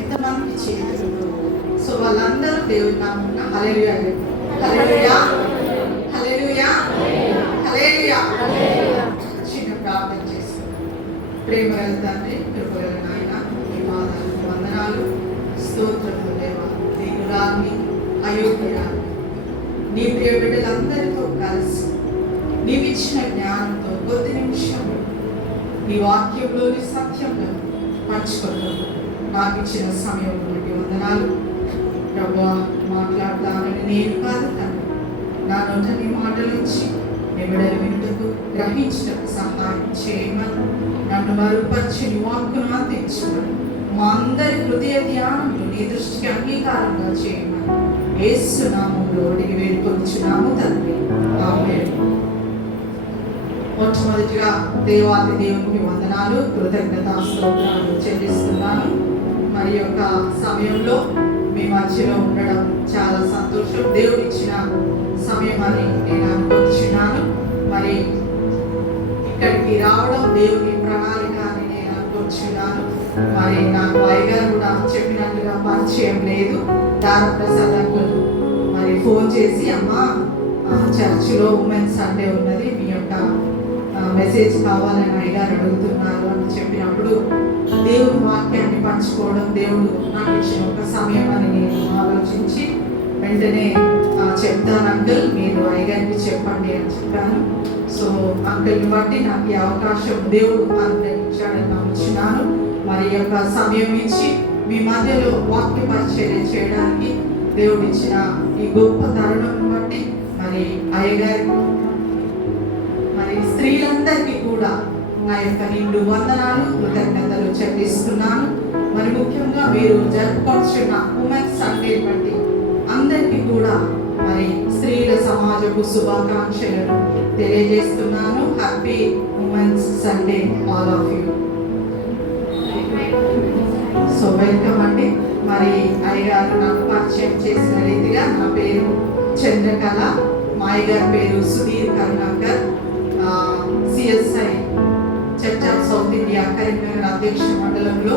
ఎంతమందికి చేతులు? సో వాళ్ళందరూ దేవుడి నామమున హల్లెలూయా హల్లెలూయా హల్లెలూయా హల్లెలూయా. చిన్న ప్రార్థన చేసుకుందాం. ప్రేమ గల తండ్రి, కృపగల నాయన, నీ పాదాలకు వందనాలు, స్తోత్రములు దేవా. దీనురాన్ని అయోగ్యురాన్ని నీ ప్రియ బిడ్డలందరితో కలిసి నీవిచ్చిన జ్ఞానంతో కొద్ది నిమిషంలో నీ వాక్యంలోని సత్యంలో పంచుకుంటాం. నాకు ఇచ్చిన సమయం బట్టి వందనాలు ప్రభువా. మాట్లాడతానని నేను కాదు తండ్రి, నా నోట నీ మాటలు ఇచ్చి నిబిడలు వింటకు గ్రహించటకు సహాయం చేయమని, నన్ను మరుపరిచి నీ వాక్కును అందించమని, మా అందరి హృదయ ధ్యానంలో నీ దృష్టికి అంగీకారంగా చేయమని యేసు నామములో అడిగి వేడుకొచ్చున్నాము తండ్రి, ఆమేన్. మొట్టమొదటిగా దేవాది దేవునికి వందనాలు, కృతజ్ఞతా స్తోత్రాలు చెల్లిస్తున్నాను. మరి యొక్క సమయంలో మీ మధ్యలో ఉండడం చాలా సంతోషం. దేవుడు ఇచ్చిన సమయం అని నేను అనుకుంటున్నాను. మరి ఇక్కడికి రావడం దేవుని ప్రణాళిక అని నేను అనుకుంటున్నాను. మరి నాకు అయ్యగారు కూడా చెప్పినట్టుగా పరిచయం లేదు. దారప్రసాద్ అంకుల్ మరి ఫోన్ చేసి, అమ్మ చర్చిలో ఉమెన్స్ సండే ఉన్నది, మీ యొక్క మెసేజ్ కావాలని అయ్యగారు అడుగుతున్నారు అని చెప్పినప్పుడు దేవుని వాక్యాన్ని పంచుకోవడం దేవుడు నాకు ఇచ్చిన ఒక సమయం అని నేను ఆలోచించి వెంటనే చెప్తాను అంకుల్, మీరు అయ్యగారికి చెప్పండి అని చెప్పాను. సో అంకుల్ని బట్టి నాకు ఈ అవకాశం దేవుడు అనుగ్రహించాడని నమ్ముచున్నాను. మరి యొక్క సమయం ఇచ్చి మీ మధ్యలో వాక్య పరిచర్య చేయడానికి దేవుడు ఇచ్చిన ఈ గొప్ప తరుణం బట్టి మరి అయ్యగారికి మరి స్త్రీలందరికీ కూడా నా యొక్క నిండు వందనాలు, కృతజ్ఞతలు చెల్లిస్తున్నాను. మరి ముఖ్యంగా మీరు జరుపుకొచ్చిన ఉమెన్స్ సండే బట్టి అందరికీ కూడా మరి స్త్రీల సమాజపు శుభాకాంక్షలను తెలియజేస్తున్నాను. Happy women's Sunday all of you. So welcome అండి. మరి అయ్యగారు నాకు పరిచయం చేసిన రీతిగా నా పేరు చంద్రకళ, మా అయ్యగారి పేరు Sudheer Karunakar, CSI church of south India Karimnagar అధ్యక్ష మండలంలో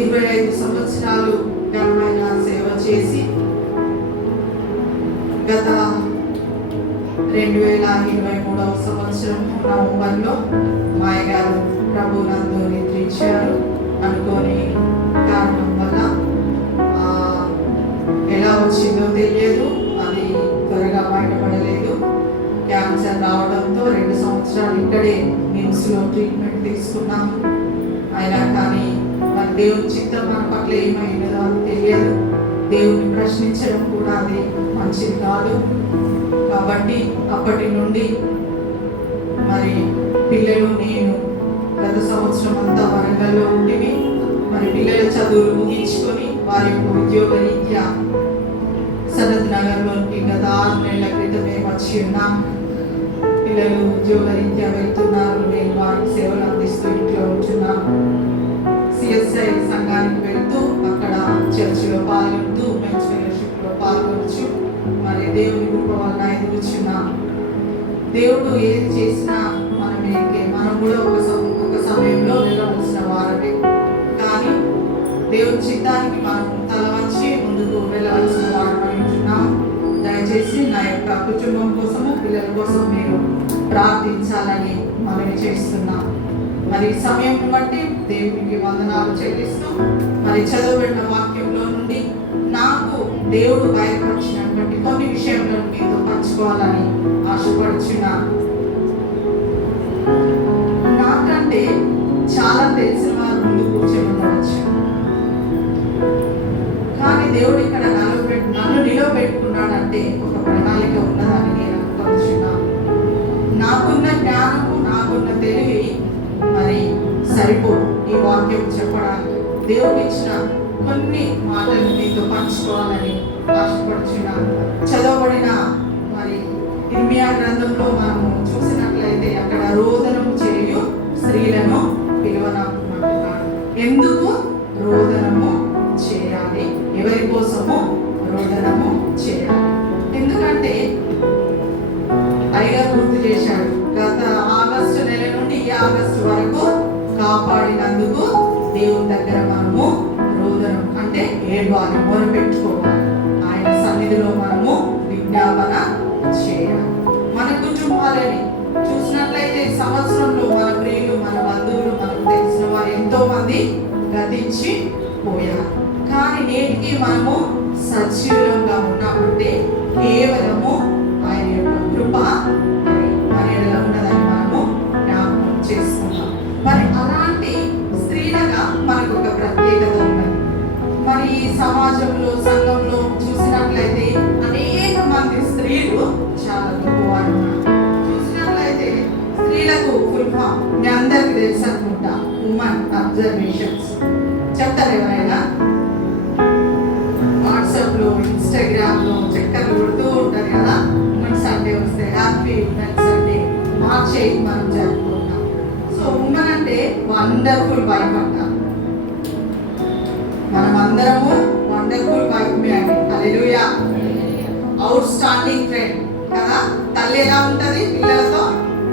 25 సంవత్సరాలు ఘనమైన సేవ చేసి గత 2023వ సంవత్సరం నవంబర్లో మా అయ్యగారు ప్రభునందు నిద్రించారు. అనుకోని కారణం వల్ల ఎలా వచ్చిందో తెలియదు, అది త్వరగా బయటపడలేదు. క్యాన్సర్ రావడంతో 2 సంవత్సరాలు ఇక్కడే నిమ్స్లో ట్రీట్మెంట్ తీసుకున్నాము. అయినా కానీ మరి దేవుని చిత్తం మన పట్ల ఏమైనదో అది తెలియదు. దేవుని ప్రశ్నించడం కూడా అది మంచిది కాదు. కాబట్టి అప్పటి నుండి మరి పిల్లలు నేను గత సంవత్సరం అంతా వరంగల్లో ఉంటివి. మరి పిల్లల చదువులు ముగించుకొని వారి యొక్క ఉద్యోగ రీత్యా సనత్ నగర్లోకి గత 6 నెలల క్రితమే వచ్చి ఉన్నాం. పిల్లలు ఉద్యోగ రీత్యా వెళ్తున్నారు, నేను వారికి సేవలు అందిస్తూ ఇంట్లో ఉంటున్నాను. సిఎస్ఐ సంఘానికి వెళ్తూ అక్కడ చర్చిలో పాల్గొంటూ ఉమెన్స్ ఫెలోషిప్లో పాల్గొనచ్చు. మరి దేవుని కృప వలన ఎదుగుచున్నాను. దేవుడు ఏది చేసినా మనం కూడా ఒక సమయంలో వెళ్ళవలసిన వారమే. కానీ దేవుని చిత్తానికి మనం తల వంచి ముందుకు వెళ్ళవలసిన వారమై ఉంటున్నాం. దయచేసి నా యొక్క కుటుంబం కోసము, పిల్లల కోసం మీరు ప్రార్థించాలని మనవి చేస్తున్నాం. మరి సమయం బట్టి దేవునికి వందనాలు చెల్లిస్తూ మరి చదవబడిన వాక్యంలో నుండి నాకు దేవుడు బయలుపరిచినటువంటి కొన్ని విషయాలను మీతో పంచుకోవాలని ఆశపడుచున్నాను. నాకంటే చాలా తెలిసిన వారు ముందు కూర్చొని ఉండవచ్చు, కానీ దేవుడు ఇక్కడ నన్ను నిలవబెట్టుకున్నాడంటే ఒక ప్రణాళిక ఉన్నదని నేను అనుకుంటున్నాను. నాకున్న జ్ఞానము, నాకున్న తెలివి మరి సరిపోదు ఈ వాక్యం చెప్పడానికి. దేవుడు ఇచ్చిన కొన్ని మాటలు మీతో పంచుకోవాలని ఆశపడుచున్నాను. చదవబడిన మరి ఇర్మియా గ్రంథంలో మనము చూసినట్లయితే అక్కడ రోదనము చేయు స్త్రీలను పిలువనంటున్నాడు. ఎందుకు రోదనము చేయాలి? ఎవరి కోసము రోదనము చేయాలి? ఎందుకంటే అయ్యగారు గుర్తు చేశాడు, గత ఆగస్టు నెల నుండి ఈ ఆగస్టు వరకు కాపాడినందుకు దేవుని దగ్గర మనము రోదనం అంటే ఏడవాలి, మొరపెట్టుకోవాలి. ఆయన సన్నిధిలో మనము విజ్ఞాపన చేయాలి. మన కుటుంబాలని చూసినట్లయితే సంవత్సరంలో మన ప్రియులు, మన బంధువులు, మనకు తెలిసిన వారు ఎంతో మంది గతించి పోయారు. కానీ నేటికి మనము సజీవంగా ఉన్నామంటే కేవలము ఆయన యొక్క కృప మన ఎడల ఉన్నదని మనము జ్ఞాపకం చేసుకున్నాం. మరి అలాంటి స్త్రీలుగా మనకు ఒక ప్రత్యేకత ఉన్నది. మరి ఈ సమాజంలో, సంఘంలో చూసినట్లయితే అనేక మంది స్త్రీలు చాలా గొప్పవారు ఉన్నారు. చూసినట్లయితే స్త్రీలకు ఫుల్ ఫామ్ మీ అందరికి తెలుసు అనుకుంటా, ఉమెన్ అబ్జర్వేషన్స్. చెప్తారు ఎవరైనా? వాట్సాప్లో, ఇన్స్టాగ్రామ్లో చక్కర్లు కొడుతూ ఉంటారు కదా. ఉమెన్ సండే వస్తే హ్యాపీ ఉమెన్ సండే, మార్చ్ 8 మనం జరుపుకుంటాం. సో ఉమెన్ అంటే వండర్ఫుల్ వైఫ్ అంటారు. మనం అందరము వండర్ఫుల్ వైఫ్ మే అండి. హల్లెలూయా. అవుట్ స్టాండింగ్ ఫ్రెండ్ కదా. తల్లి ఎలా ఉంటుంది? పిల్లలతో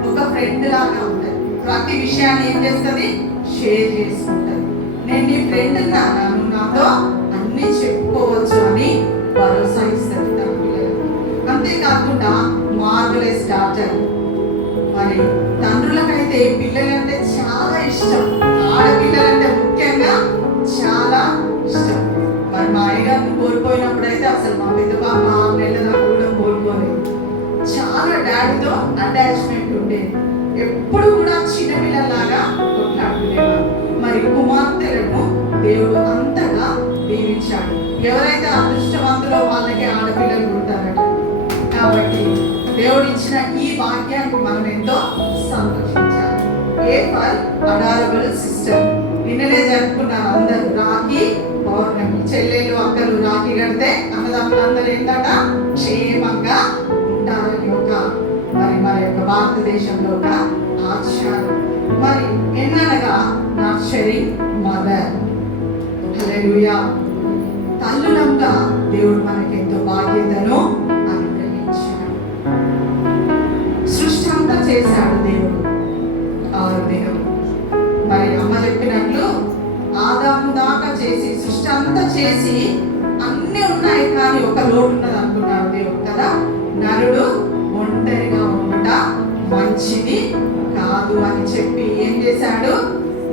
ఒక ఫ్రెండ్ లాగా ఉంటుంది. ప్రతి విషయాన్ని ఏం చేస్తుంది? షేర్ చేసుకుంటుంది. నేను నీ ఫ్రెండ్ నాను, నాతో అన్ని చెప్పుకోవచ్చు అని భరోసా ఇస్తుంది తన పిల్లలకు. అంతేకాకుండా మార్వెలస్ డాటర్. మరి తండ్రులకైతే పిల్లలంటే చాలా ఇష్టం, ఆడపిల్లలంటే ముఖ్యంగా చాలా ఇష్టం. మరి మా అయ్యగారిని కోల్పోయినప్పుడైతే అసలు మా పెద్ద పాప 6 నెలల దాకా కూడా కోల్పోలేదు. చాలా డాడీతో అటాచ్మెంట్ ఉండేది. ఎప్పుడు కూడా చిన్నపిల్లలాగా కొట్లాడుకునేవారు. మరి కుమార్తెలను దేవుడు అంతగా దీవించాడు. ఎవరైతే అదృష్టవంతులో వాళ్ళకి ఆడపిల్లలు ఉంటారట. కాబట్టి దేవుడు ఇచ్చిన ఈ భాగ్యాన్ని మనం ఎంతో సంతోషించాలి. A for adorable sister. నిన్ననే జరుపుకున్నారు అందరూ రాఖీ పౌర్ణమి. చెల్లెలు, అక్కలు రాఖీ కడితే అన్నదమ్ములందరూ ఏంటట? క్షేమంగా ఉంటారని ఒక మన యొక్క భారతదేశంలో ఒక ఆచారం. మరి ఎన్ననగా నర్చరింగ్ మదర్. హల్లెలూయా. తల్లులంగా దేవుడు మనకెంతో బాధ్యతను అనుగ్రహించాడు. సృష్టి అంతా చేశాడు దేవుడు 6 దినం. మరి అమ్మ చెప్పినట్లు ఆదాము దాకా చేసి సృష్టి అంతా చేసి అన్నీ ఉన్నాయి, కానీ ఒక లోటు ఉన్నది అనుకున్నాడు దేవుడు కదా. నరుడు ఒంటరిగా ఉండట మంచిది కాదు అని చెప్పి ఏం చేశాడు?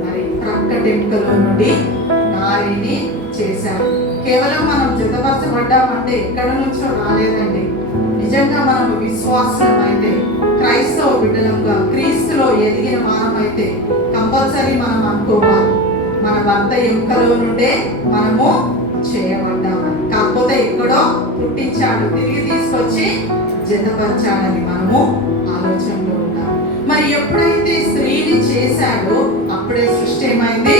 మరి ప్రక్కటెంకలో నుండి నారిని చేశాడు. కేవలం మనం జతపరచబడ్డామంటే ఎక్కడ నుంచో రాలేదండి. నిజంగా మనం విశ్వాసం అయితే, క్రైస్తవ బిడ్డలంగా క్రీస్తులో ఎదిగిన వారమైతే కంపల్సరీ మనం అనుకోవాలి, మన భర్త ఎముకలో నుండే మనము చేయబడ్డామని. కాకపోతే ఎక్కడో పుట్టించాడు, తిరిగి తీసుకొచ్చి జతపరచాడని మనము ఆలోచనలో ఉన్నాం. మరి ఎప్పుడైతే స్త్రీని చేశాడో అప్పుడే సృష్టి ఏమైంది?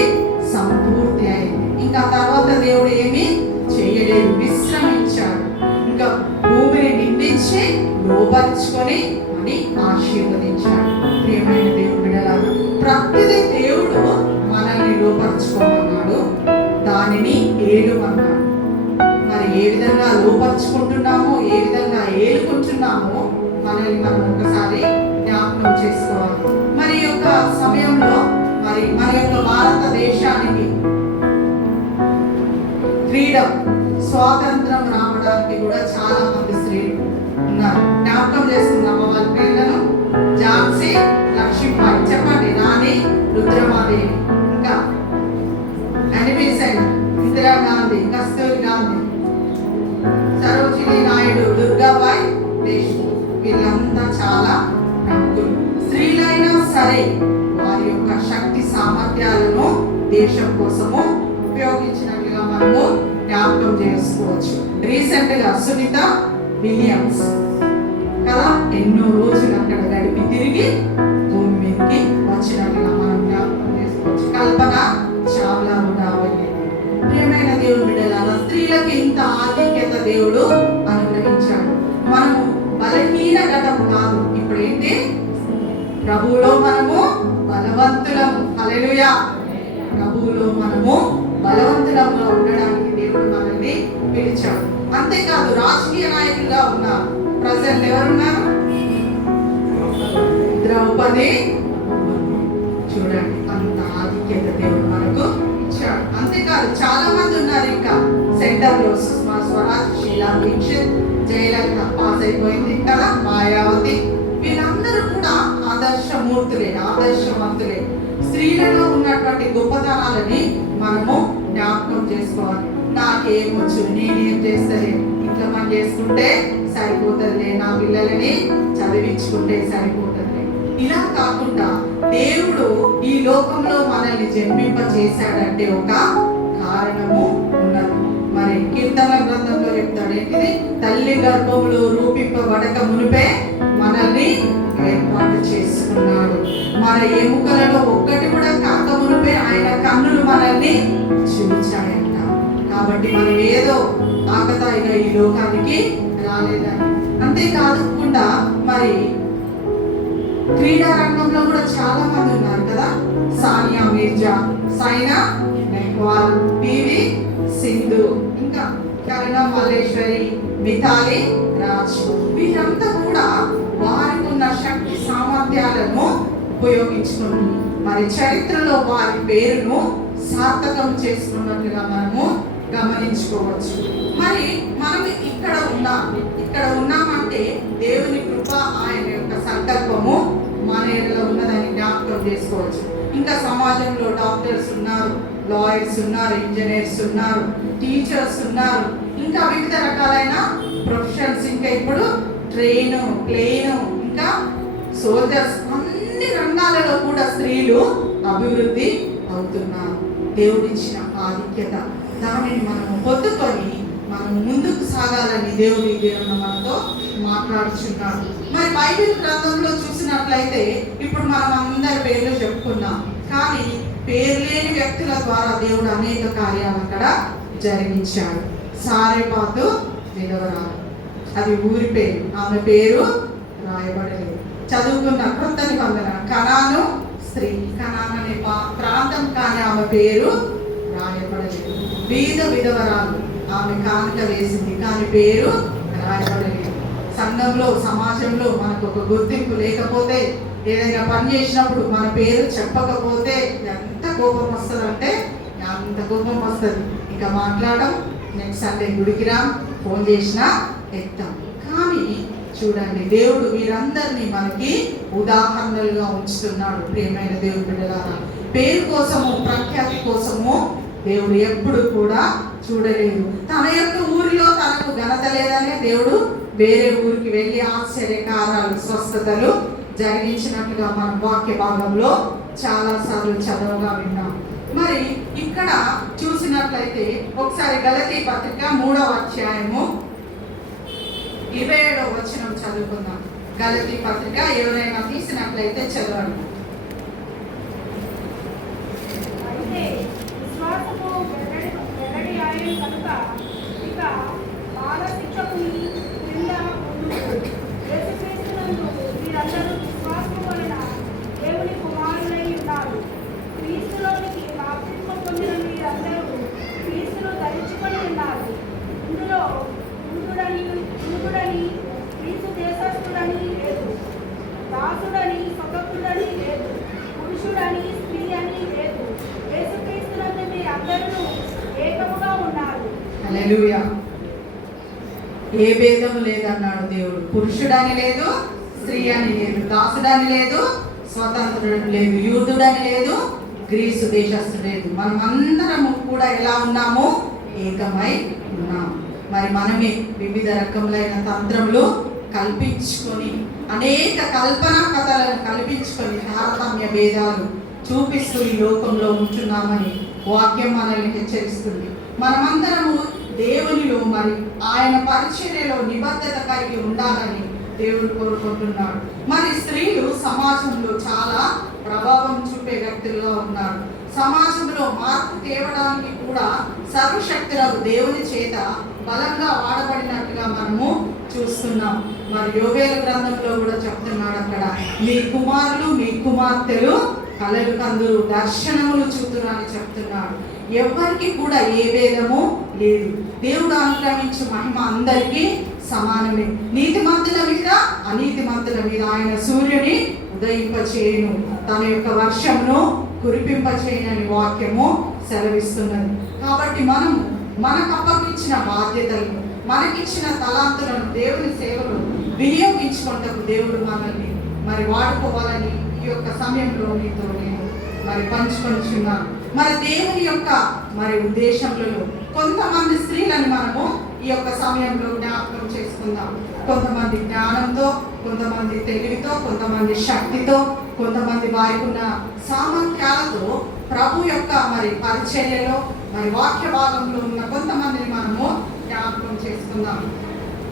సంపూర్తి అయింది. ఇంకా తర్వాత దేవుడు ఏమీ చేయలేదు, విశ్రమించాడు. ఇంకా భూమిని నిండించి లోపరుచుకొని అని ఆశీర్వదించాడు. ప్రియమైన దేవుడు బిడ్డలారా, ప్రతిదీ దేవుడు మనల్ని లోపరుచుకోమన్నాడు, దానిని ఏలుమన్నాడు. మరి ఏ విధంగా లోపరుచుకుంటున్నామో, ఏ విధంగా ఏలుకుంటున్నామో మనల్ని మనం ఒకసారి జ్ఞాపకం చేసుకోవాలి. మరి యొక్క సమయంలో మరి మన యొక్క భారతదేశానికి ఫ్రీడమ్, స్వాతంత్రం రావడానికి కూడా చాలా మంది స్త్రీలు ఉన్నారు. జ్ఞాపకం చేస్తున్నాం వాళ్ళ పేర్లను. ఝాన్సీ లక్ష్మీబాయి, చెప్పండి. రాణి రుద్రమాదేవి, ఇంకా అనిబిసెంట్, ఇందిరాగాంధీ, కస్తూరి గాంధీ, సరోజినీ నాయుడు, దుర్గాబాయి దేశ్ముఖ్. వీళ్ళంతా చాలా ప్రముఖులు. స్త్రీలైనా సరే వారి యొక్క శక్తి సామర్థ్యాలను దేశం కోసము ఉపయోగించినట్లుగా మనము జ్ఞాపకం చేసుకోవచ్చు. రీసెంట్ గా సునీత విలియమ్స్ కదా, ఎన్నో రోజులు అక్కడ గడిపి తిరిగి భూమి మీదకి వచ్చినట్లుగా మనం జ్ఞాపకం చేసుకోవచ్చు. కల్పన చావ్లా కూడా వెళ్ళింది. ప్రియమైన దేవుడు బిడ్డలారా, స్త్రీలకు ఇంత ఆధిక్యత దేవుడు అనుగ్రహించాడు. మనము బలహీన ఘటం కాదు. ఇప్పుడు ఏంటి? ప్రభువులో మనము బలవంతులము. హల్లెలూయా. ప్రభువులో మనము బలవంతులంగా ఉండడానికి దేవుడు మనల్ని పిలిచాడు. అంతేకాదు, రాజకీయ నాయకులుగా ఉన్నారు. ప్రజెంట్ ఎవరున్నారు? ద్రౌపది. చూడండి, అంత ఆధిక్యత దేవుడు మనకు కాదు, చాలా మంది ఉన్నారు ఇంకా సెంటర్లో. సుష్మా స్వరాజ్, షీలా దీక్షిత్, జయలలిత పాస్ అయిపోయింది కదా, మాయావతి, వీళ్ళందరూ కూడా ఆదర్శమూర్తులే, ఆదర్శవంతులే. స్త్రీలలో ఉన్నటువంటి గొప్పతనాలని మనము జ్ఞాపకం చేసుకోవాలి. నాకేమొచ్చు, నేనేం చేస్తలే, ఇంట్లో పని చేసుకుంటే సరిపోతుందిలే, నా పిల్లలని చదివించుకుంటే సరిపోతుంది, ఇలా కాకుండా దేవుడు ఈ లోకంలో మనల్ని జన్మింప చేశాడంటే ఒక కారణము ఉన్నది. మరి కీర్తన గ్రంథంలో చెప్తాడు ఏంటిది, తల్లి గర్భంలో రూపింపబడక మునిపే మనల్ని ఏర్పాటు చేసుకున్నాడు. మన ఎముకలలో ఒక్కటి కూడా కాక మునిపే ఆయన కన్నులు మనల్ని చూచాయంట. కాబట్టి మనం ఏదో ఆకతాయిగా ఈ లోకానికి రాలేదని. అంతేకాకుండా మరి క్రీడా రంగంలో కూడా చాలా మంది ఉన్నారు కదా, సానియా మీర్జా, సైనా నెహ్వాల్, పివి సింధు, ఇంకా కరుణ మల్లేశ్వరి, మిథాలి రాజ్, వీరంతా కూడా వారికి ఉన్న శక్తి సామర్థ్యాలను ఉపయోగించుకుని మరి చరిత్రలో వారి పేరును సార్థకం చేసుకున్నట్లుగా మనము గమనించుకోవచ్చు. మరి మనం ఇక్కడ ఉన్నామంటే దేవుని కృప, ఆయన యొక్క సంకల్పము మన ఎడలో ఉన్నదని జ్ఞాపకం చేసుకోవచ్చు. ఇంకా సమాజంలో డాక్టర్స్ ఉన్నారు, లాయర్స్ ఉన్నారు, ఇంజనీర్స్ ఉన్నారు, టీచర్స్ ఉన్నారు, ఇంకా వివిధ రకాలైన ప్రొఫెషన్స్, ఇంకా ఇప్పుడు ట్రైను, ప్లేను, ఇంకా సోల్జర్స్, అన్ని రంగాలలో కూడా స్త్రీలు అభివృద్ధి అవుతున్నారు. దేవుడిచ్చిన ఆధిక్యత, దానిని మనము పొందుకొని మనం ముందుకు సాగాలని దేవుడు మనతో మాట్లాడుచున్నాడు. మరి బైబిల్ గ్రంథంలో చూసినట్లయితే ఇప్పుడు మనం అందరి పేర్లు చెప్పుకున్నాం, కానీ పేరు లేని వ్యక్తుల ద్వారా దేవుడు అనేక కార్యాలు అక్కడ జరిగించాడు. సారెపాతు విధవరాలు, అది ఊరి పేరు, ఆమె పేరు రాయబడలేదు. చదువుకున్న కొత్త నిబంధన, కనాను స్త్రీ, కనాన్ అనే ప్రాంతం, కానీ ఆమె పేరు రాయబడలేదు. విధవరాలు, ఆమె కానుక వేసింది కానీ పేరు రాయబడలేదు. సంఘంలో, సమాజంలో మనకు ఒక గుర్తింపు లేకపోతే, ఏదైనా పని చేసినప్పుడు మన పేరు చెప్పకపోతే ఎంత కోపం వస్తుంది అంటే అంత కోపం వస్తుంది. ఇంకా మాట్లాడడం, నెక్స్ట్ సండే గుడికి రా, ఫోన్ చేసినా ఎత్తాం. కానీ చూడండి, దేవుడు వీరందరినీ మనకి ఉదాహరణలుగా ఉంచుతున్నాడు. ప్రియమైన దేవుడి బిడ్డలారా, పేరు కోసము, ప్రఖ్యాతి కోసము దేవుడు ఎప్పుడు కూడా చూడలేదు. తన యొక్క ఊరిలో తనకు ఘనత లేదనే దేవుడు వేరే ఊరికి వెళ్ళి ఆశ్చర్యకారాలు, స్వస్థతలు జరిగించినట్టుగా మన వాక్య భాగంలో చాలాసార్లు చదవగా విన్నాం. మరి ఇక్కడ చూసినట్లయితే ఒకసారి గలతీ పత్రిక 3వ అధ్యాయము 27వ వచనం చదువుకుందాం. గలతీ పత్రిక ఎవరైనా తీసినట్లయితే చదవండి. హల్లెలూయా. ఏ భేదము లేదన్నాడు దేవుడు. పురుషుడని లేదు, స్త్రీ అని లేదు, దాసుడని లేదు, స్వతంత్రుడు లేదు, యూదుడని లేదు, గ్రీసు దేశస్థుడు లేదు. మనం అందరము కూడా ఎలా ఉన్నాము? ఏకమై ఉన్నాము. మరి మనమే వివిధ రకములైన తంత్రములు కల్పించుకొని, అనేక కల్పనా కథలను కల్పించుకొని తారతమ్య భేదాలు చూపిస్తూ ఈ లోకంలో ఉంటున్నామని వాక్యం మనల్ని హెచ్చరిస్తుంది. మనమందరము దేవునిలో, మరి ఆయన పరిచర్యలో నిబద్ధత కలిగి ఉండాలని దేవుడు కోరుకుంటున్నాడు. మరి స్త్రీలు సమాజంలో చాలా ప్రభావం చూపే వ్యక్తులుగా ఉన్నారు. సమాజంలో మార్పు తేవడానికి కూడా సర్వశక్తులకు దేవుని చేత బలంగా వాడబడినట్టుగా మనము చూస్తున్నాం. మరి యోవేలు గ్రంథంలో కూడా చెప్తున్నాడు, అక్కడ మీ కుమారులు, మీ కుమార్తెలు కలలు కందురు, దర్శనములు చూతురు అని చెప్తున్నాడు. ఎవరికి కూడా ఏ భేదము లేదు. దేవుడు అనుగ్రహించే మహిమ అందరికీ సమానమే. నీతిమంతుల మీద, అనీతిమంతుల మీద ఆయన సూర్యుని ఉదయింపచేయును, తన యొక్క వర్షమును కురిపింపచేయనని వాక్యము సెలవిస్తున్నది. కాబట్టి మనము మనకు అప్పగించిన బాధ్యతలను, మనకిచ్చిన తలాంతులను దేవుని సేవలు వినియోగించుకుంటూ దేవుడు మనల్ని మరి వాడుకోవాలని ఈ యొక్క సమయంలో మీతో నేను మరి పంచుకొనిచున్నాను. మరి దేవుని యొక్క మరి ఉద్దేశంలో కొంతమంది స్త్రీలను మనము ఈ యొక్క సమయంలో జ్ఞాపకం చేసుకుందాం. కొంతమంది జ్ఞానంతో, కొంతమంది తెలివితో, కొంతమంది శక్తితో, కొంతమంది వారికి ఉన్న సామర్థ్యాలతో ప్రభు యొక్క మరి పరిచర్యలో మరి వాక్య భాగంలో ఉన్న కొంతమందిని మనము జ్ఞాపకం చేసుకుందాం.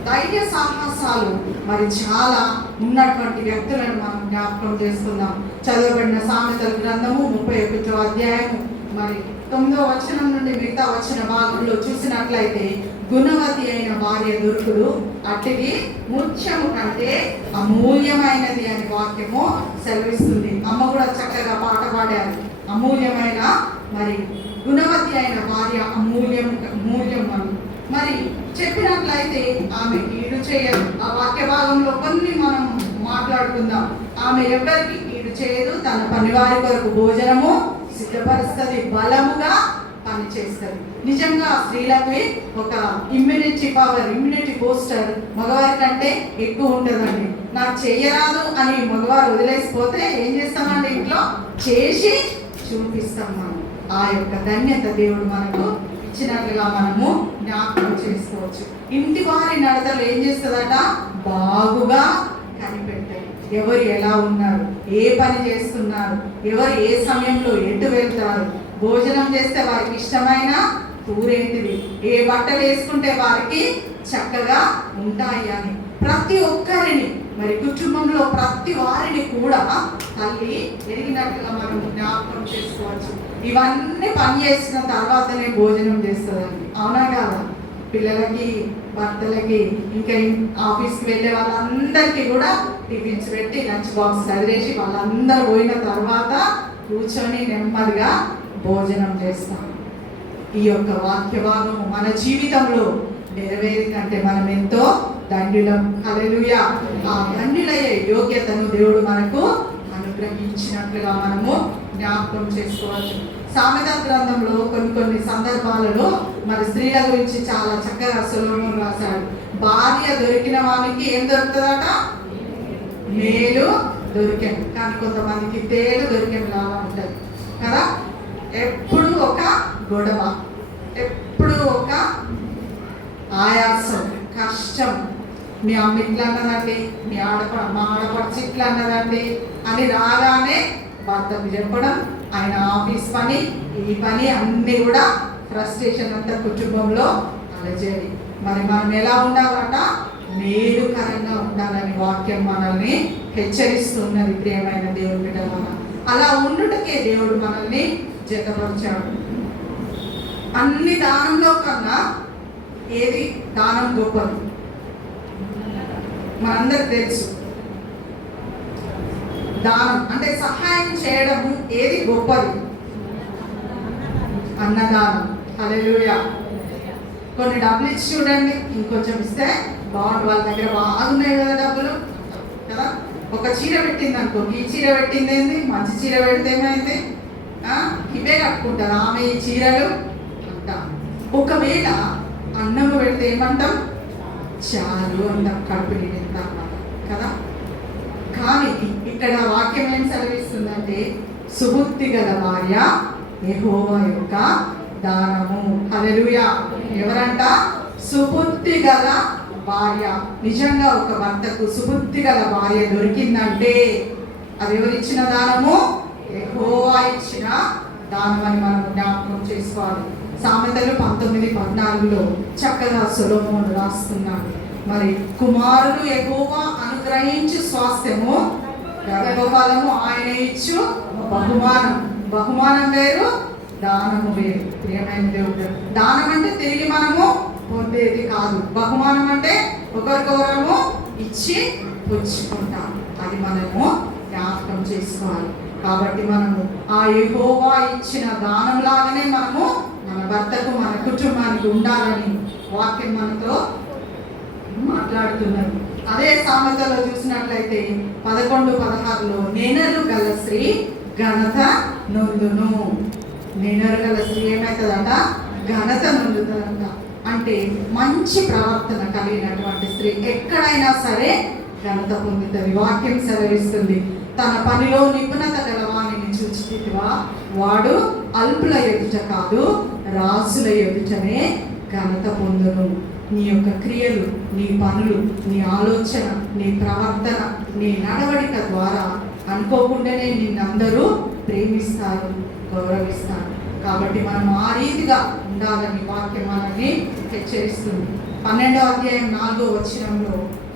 ధైర్య సాహసాలు మరి చాలా ఉన్నటువంటి వ్యక్తులను మనం జ్ఞాపకం చేసుకుందాం. చదవబడిన సామెతల గ్రంథము 31వ అధ్యాయము మరి 9వ వచనం నుండి మిగతా వచ్చిన భాగంలో చూసినట్లయితే, గుణవతి అయిన భార్య దొరుకుడు అట్టిది ముత్యము కంటే అమూల్యమైనది అని వాక్యము సెలవిస్తుంది. అమ్మ కూడా చక్కగా పాట పాడారు. అమూల్యమైన మరి గుణవతి అయిన భార్య మూల్యం అని మరి చెప్పినట్లయితే ఆమె కీడు చేయదు. ఆ వాక్య భాగంలో కొన్ని మనం మాట్లాడుకుందాం. ఆమె ఎవరికి కీడు చేయదు, తన పనివారి కొరకు భోజనము సిద్ధపరుస్తుంది, బలముగా పనిచేస్తుంది. నిజంగా స్త్రీలకి ఒక ఇమ్యూనిటీ బూస్టర్ మగవారి కంటే ఎక్కువ ఉంటుందండి. నాకు చెయ్యరాదు అని మగవారు వదిలేసిపోతే ఏం చేస్తామండి, ఇంట్లో చేసి చూపిస్తాం. మనం ఆ యొక్క ధన్యత దేవుడు మనకు ఇచ్చినట్లుగా మనము జ్ఞాపకం చేసుకోవచ్చు. ఇంటి వారి నడతలు ఏం చేస్తుందట, బాగుగా కనిపెట్టాలి. ఎవరు ఎలా ఉన్నారు, ఏ పని చేస్తున్నారు, ఎవరు ఏ సమయంలో ఎటు వెళ్తారు, భోజనం చేస్తే వారికి ఇష్టమైన కూరేంటిది, ఏ బట్టలు వేసుకుంటే వారికి చక్కగా ఉంటాయి అని ప్రతి ఒక్కరిని మరి కుటుంబంలో ప్రతి వారిని కూడా తల్లి ఎరిగినట్లుగా మనం జ్ఞాపకం చేసుకోవచ్చు. ఇవన్నీ పని చేసిన తర్వాతనే భోజనం చేస్తుందండి. అవునా కాదా? పిల్లలకి, భర్తలకి, ఇంకా ఆఫీస్కి వెళ్ళే వాళ్ళందరికీ కూడా టిఫిన్స్ పెట్టి లంచ్ బాక్స్ చదివేసి వాళ్ళందరూ పోయిన తర్వాత కూర్చొని నెమ్మదిగా భోజనం చేస్తాం. ఈ యొక్క వాక్య భాగము మన జీవితంలో నెరవేరిందంటే మనం ఎంతో ధన్యులం. హల్లెలూయా. ఆ ధన్యులయ్యే యోగ్యతను దేవుడు మనకు అనుగ్రహించినట్లుగా మనము జ్ఞాపకం చేసుకోవచ్చు. సామెతల గ్రంథంలో కొన్ని సందర్భాలలో మరి స్త్రీల గురించి చాలా చక్కగా సొలొమోను రాశాడు. భార్య దొరికిన వానికి ఏం దొరుకుతుందట, మేలు దొరికాను. కానీ కొంతమందికి తేలు దొరికిన లాగా ఉంటుంది కదా. ఎప్పుడు ఒక గొడవ, ఎప్పుడు ఒక ఆయాసం, కష్టం. మీ అమ్మ ఇట్లా అన్నదండి, మా ఆడపడిచి ఇట్లా అన్నదండి అని రాగానే భర్తకు చెప్పడం, ఆయన ఆఫీస్ పని, ఈ పని అన్నీ కూడా ఫ్రస్ట్రేషన్ అంతా కుటుంబంలో అలజడి. మరి మనం ఎలా ఉండాలట, మేలుకరంగా ఉండాలని వాక్యం మనల్ని హెచ్చరిస్తున్నది. ప్రియమైన దేవుని బిడ్డలారా, అలా ఉండుటకే దేవుడు మనల్ని జతపరిచాడు. అన్ని దానంలో కన్నా ఏది దానం గొప్పది మనందరికి తెలుసు. దానం అంటే సహాయం చేయడము ఏది గొప్పది? అన్నదానం. హల్లెలూయా. కొన్ని డబ్బులు ఇచ్చి చూడండి, ఇంకొంచెం ఇస్తే బాగుండు. వాళ్ళ దగ్గర బాగున్నాయి కదా డబ్బులు కదా. ఒక చీర పెట్టింది అనుకో, ఈ చీర పెట్టింది ఏంది, మంచి చీర పెడితే ఏమైంది, ఇవే కట్టుకుంటారు ఆమె ఈ చీరలు అంటాం. ఒకవేళ అన్నము పెడితే ఏమంటాం, చాలు అంటాం, కడుపు నిండింది అన్నమాట కదా. కానీ ఇక్కడ వాక్యం ఏం సెలవిస్తుందంటే, సుబుద్ధి గల భార్య యెహోవా యొక్క దానము. హల్లెలూయా. ఎవరంట? సుబుద్ధి గల భార్య. నిజంగా ఒక భర్తకు సుబుద్ధి గల భార్య దొరికిందంటే అది ఎవరిచ్చిన దానము? యెహోవా ఇచ్చిన దానం అని మనం జ్ఞాపకం చేసుకోవాలి. సామెతలు 19:14లో చక్కగా సొలొమోను రాస్తున్నాడు. మరి కుమారుడు యెహోవా అనుగ్రహించు స్వాస్థ్యము, గర్భఫలము ఆయన ఇచ్చు బహుమానం. బహుమానం వేరు, దానము వేరు. ప్రియమైన దేవుడు, దానం అంటే తిరిగి మనము పొందేది కాదు. బహుమానం అంటే ఒకరికొకరము ఇచ్చి పుచ్చుకుంటాం. అది మనము జ్ఞాపకం చేసుకోవాలి. కాబట్టి మనము ఆ యెహోవా ఇచ్చిన దానం లాగానే మనము మన భర్తకు, మన కుటుంబానికి ఉండాలని వాక్యం మనతో మాట్లాడుతున్నది. అదే సామెతలో చూసినట్లయితే 11:16లో నెనరు గల స్త్రీ ఘనత నొందును. నేనెరగల స్త్రీ ఏమవుతుందంట? ఘనత నొందుతుందంట. అంటే మంచి ప్రవర్తన కలిగినటువంటి స్త్రీ ఎక్కడైనా సరే ఘనత పొందుతుంది. వాక్యం సెలవిస్తుంది, తన పనిలో నిపుణత గలవాణిని చూచితివా, వాడు అల్పుల ఎదుట కాదు రాజుల ఎదుటనే ఘనత పొందును. నీ యొక్క క్రియలు, నీ పనులు, నీ ఆలోచన, నీ ప్రవర్తన, నీ నడవడిక ద్వారా అనుకోకుండానే నిన్నందరూ ప్రేమిస్తారు, గౌరవిస్తారు. కాబట్టి మనం ఆ రీతిగా ఉండాలని వాక్యం మనల్ని హెచ్చరిస్తుంది. 12వ అధ్యాయం 4వ వచనంలో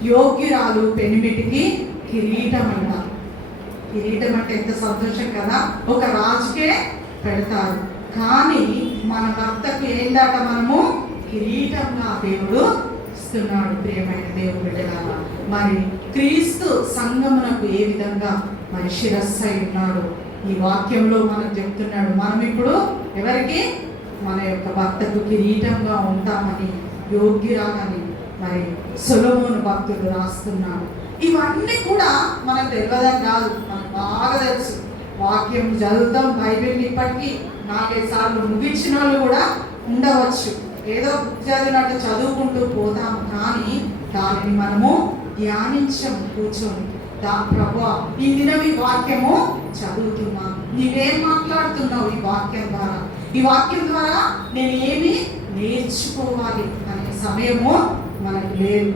యోగ్యురాలు పెనిమిటికి కిరీటం అంటారు. కిరీటం అంటే ఎంత సంతోషం కదా! ఒక రాజుకే పెడతారు, కానీ మన భర్తకు ఏందట? మనము కిరీటంగా దేవుడు ఇస్తున్నాడు. ప్రియమైన దేవుడు బిడ్డలారా, మరి క్రీస్తు సంఘమునకు ఏ విధంగా మరి శిరస్సు అయి ఉన్నాడు ఈ వాక్యంలో మనకు చెప్తున్నాడు. మనం ఇప్పుడు ఎవరికి? మన యొక్క భర్తకు కిరీటంగా ఉంటామని, యోగ్యురాలని మరి సొలొమోను భక్తుడు రాస్తున్నాడు. ఇవన్నీ కూడా మనకు తెలియదని కాదు, మనకు బాగా తెలుసు. వాక్యం చదువుతాం, బైబిల్ని ఇప్పటికీ 4-5 సార్లు ముగించిన వాళ్ళు కూడా ఉండవచ్చు. ఏదో చదివినట్టు చదువుకుంటూ పోతాం, కానీ దానిని మనము ధ్యానించము కూర్చొని. ప్రభువా, ఈ దినం ఈ వాక్యము చదువుతున్నా, నీవేం మాట్లాడుతున్నావు ఈ వాక్యం ద్వారా, ఈ వాక్యం ద్వారా నేను ఏమి నేర్చుకోవాలి అనే సమయము మనకు లేదు.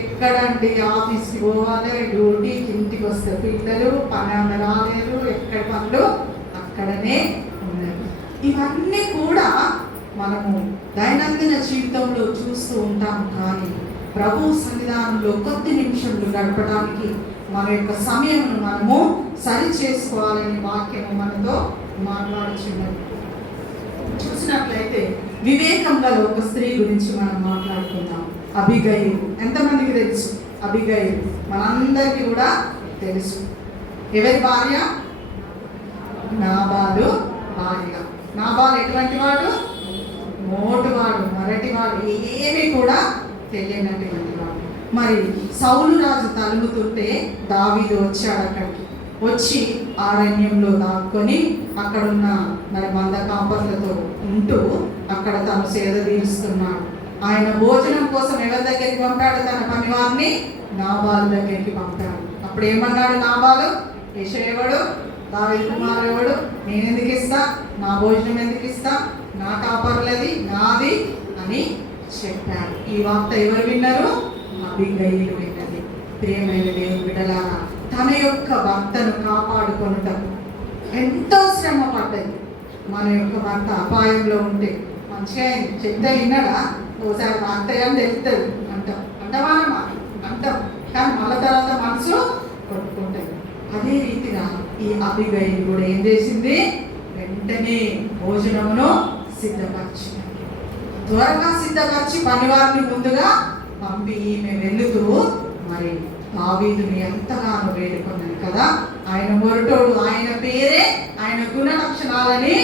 ఎక్కడండి? ఆఫీస్కి పోవాలి, డ్యూటీకి, ఇంటికి వస్తే పిల్లలు, పని రాలేరు, ఎక్కడ పనులు అక్కడనే ఉన్నాయి. ఇవన్నీ కూడా మనము దైనందిన జీవితంలో చూస్తూ ఉంటాం, కానీ ప్రభు సన్నిధానంలో కొద్ది నిమిషంలో గడపడానికి మన యొక్క సమయమును మనము సరి చేసుకోవాలని వాక్యము మనతో మాట్లాడుచున్నది. చూసినట్లయితే వివేకం గల ఒక స్త్రీ గురించి మనం మాట్లాడుకుందాం. అబిగయీలు. ఎంతమందికి తెలుసు అబిగయీలు? మనందరికీ కూడా తెలుసు. ఎవరి భార్య? నాబాలు భార్య. నాబాలు ఎటువంటి వాడు? మోటువాడు, మరటివాడు, ఏమీ కూడా తెలియనటువంటి వాడు. మరి సౌలు రాజు తలుముతుంటే దావీదు వచ్చాడు. అక్కడికి వచ్చి అరణ్యంలో దాక్కొని అక్కడున్న మరి మంద కాపర్లతో ఉంటూ అక్కడ తను సేద తీరుస్తున్నాడు. ఆయన భోజనం కోసం ఎవరి దగ్గరికి పంపాడు? తన పనివారిని నాబాలు దగ్గరికి పంపాడు. అప్పుడు ఏమన్నాడు నాబాలు? యెషయా దావీదు కుమారుడు, నేను ఎందుకు ఇస్తా? నా భోజనం ఎందుకు ఇస్తా? నా కాపర్లది, నాది అని చెప్పాడు. ఈ వార్త ఎవరు విన్నారు? అబిగయీలు విన్నది. ప్రియమైన దేవుని బిడ్డలారా, తన యొక్క భర్తను కాపాడుకొనుటకు ఎంతో శ్రమ పడ్డది. మన యొక్క భర్త అపాయంలో ఉంటే మంచిగా చెప్తే విన్నాడా? ఒకసారి భర్తయ్య అని తెలుస్తుంది అంటాం, అంటవానమ్మా అంటాం, కానీ మళ్ళీ తర్వాత మనసు కొట్టుకుంటుంది. అదే రీతిగా ఈ అబిగయీలు కూడా ఏం చేసింది? వెంటనే భోజనమును సిద్ధపరిచింది. త్వరగా సిద్ధపరిచి పనివారిని ముందుగా పంపి ఈమె వెళుతూ మరి దావీదుని ఎంతగానో వేడుకున్నది కదా. ఆయన మొరటోడు, ఆయన పేరే ఆయన గుణ లక్షణాలని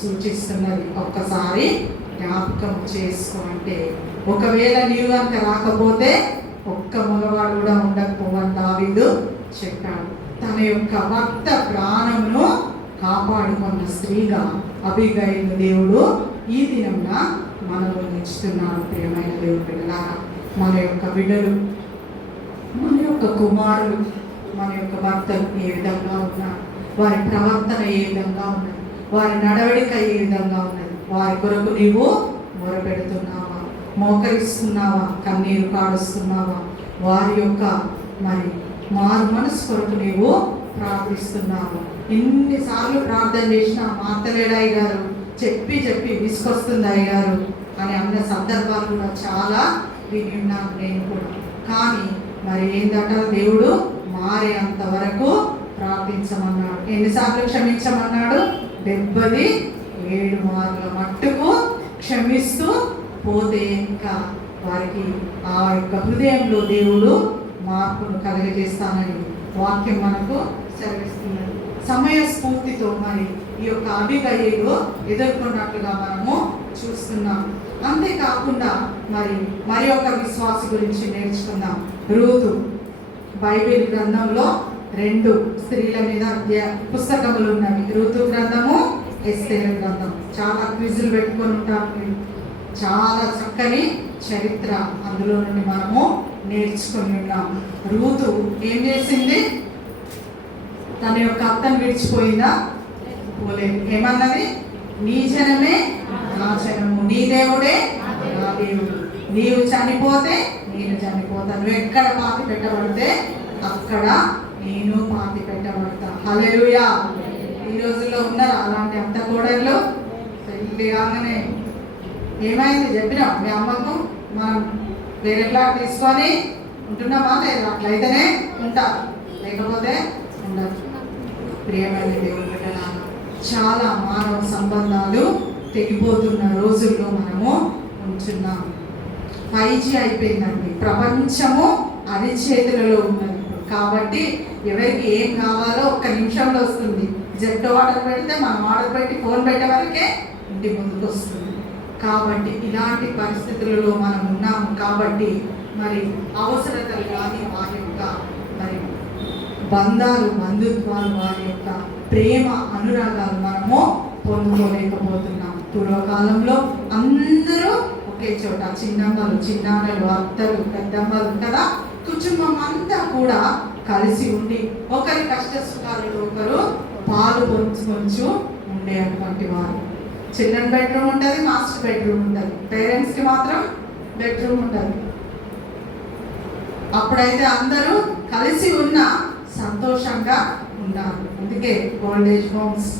సూచిస్తున్నది. ఒక్కసారి జ్ఞాపకం చేసుకో. అంటే ఒకవేళ నీవు కనుక రాకపోతే ఒక్క మగవాడు కూడా ఉండకపోవని దావీదు చెప్పాడు. తన యొక్క భర్త ప్రాణమును కాపాడుకున్న స్త్రీగా అబిగయీలు దేవుడు ఈ దినంన మనము నిలుస్తున్నాడు. ప్రియమైన దేవుని బిడ్డలారా, మన యొక్క బిడ్డలు, మన యొక్క కుమారులు, మన యొక్క భర్తలు ఏ విధంగా ఉన్నారు, వారి ప్రవర్తన ఏ విధంగా ఉన్నది, వారి నడవడిక ఏ విధంగా ఉన్నది, వారి కొరకు నీవు మొరపెడుతున్నావా, మోకరిస్తున్నావా, కన్నీరు కాడుస్తున్నావా, వారి యొక్క మరి మారు మనసు కొరకు నీవు ప్రార్థిస్తున్నావు. ఎన్నిసార్లు ప్రార్థన చేసినా మార్తలేడాయి గారు చెప్పి చెప్పి విసుకొస్తుంది అయ్యారు అని అన్న సందర్భాలు కూడా చాలా విని ఉన్నాను నేను కూడా. కానీ మరి ఏందట? దేవుడు మారేంత వరకు ప్రార్థించమన్నాడు. ఎన్నిసార్లు క్షమించమన్నాడు? 77 మార్ల మట్టుకు క్షమిస్తూ పోతే ఇంకా వారికి ఆ యొక్క హృదయంలో దేవుడు మార్పును కలుగజేస్తానని వాక్యం మనకు సెలవిస్తున్నది. సమయ స్ఫూర్తితో మరి ఈ యొక్క అబిగయీలు ఎదుర్కొన్నట్లుగా మనము చూస్తున్నాం. అంతేకాకుండా మరి ఒక విశ్వాసి గురించి నేర్చుకుందాం. రూతు. బైబిల్ గ్రంథంలో 2 స్త్రీల మీద పుస్తకములు ఉన్నవి. రూతు గ్రంథము, ఎస్తేరు గ్రంథం. చాలా క్విజులు పెట్టుకొని ఉంటాము. చాలా చక్కని చరిత్ర అందులో నుండి మనము నేర్చుకొని ఉన్నాం. రూతు ఏం చేసింది? తన యొక్క అత్తను విడిచిపోయిందా? పోలేదు. ఏమన్నది? నీ జనమే నా జనము, నీ దేవుడే నా దేవుడు. నీవు చనిపోతే నేను చనిపోతాను, నువ్వు ఎక్కడ పాతి పెట్టబడితే అక్కడ నేను పాతి పెట్టబడతా. హల్లెలూయా. ఈ రోజుల్లో ఉన్నారా అలాంటి అత్త కోడళ్ళు? పెళ్ళి కాగానే ఏమైంది చెప్పినా మీ అమ్మకు, మనం వేరే ఫ్లాట్ తీసుకొని ఉంటున్నామా? లేదు. అట్లయితేనే ఉంటారు, లేకపోతే ఉండరు. ప్రియమైన దేవుని బిడ్డలారా, చాలా మానవ సంబంధాలు తెగిపోతున్న రోజుల్లో మనము ఉంటున్నాం. 5G అయిపోయిందండి, ప్రపంచము అరిచేతులలో ఉన్నది. కాబట్టి ఎవరికి ఏం కావాలో ఒక్క నిమిషంలో వస్తుంది. జెప్టో ఆర్డర్ పెడితే మనం ఆర్డర్ పెట్టి ఫోన్ పెట్టే వరకే ఇంటి ముందుకు వస్తుంది. కాబట్టి ఇలాంటి పరిస్థితులలో మనం ఉన్నాము. కాబట్టి మరి అవసరతలు కానీ వారి యొక్క మరి బంధాలు, బంధుత్వాలు, వారి యొక్క ప్రేమ అనురాగాలు మనము పొందుకోలేకపోతున్నాం. పూర్వకాలంలో అందరూ ఒకే చోట, చిన్నమ్మలు, చిన్నాన్నలు, అత్తలు, పెద్దమ్మలు కదా, కుటుంబం అంతా కూడా కలిసి ఉండి ఒకరి కష్ట సుఖాలలో ఒకరు పాలు పంచుకొంచు ఉండేటువంటి వారు. చిల్డ్రన్ బెడ్రూమ్ ఉంటుంది, మాస్టర్ బెడ్రూమ్ ఉంటుంది, పేరెంట్స్కి మాత్రం బెడ్రూమ్ ఉంటుంది. అప్పుడైతే అందరూ కలిసి ఉన్న సంతోషంగా ఉన్నారు. అందుకే ఓల్డ్ ఏజ్ హోమ్స్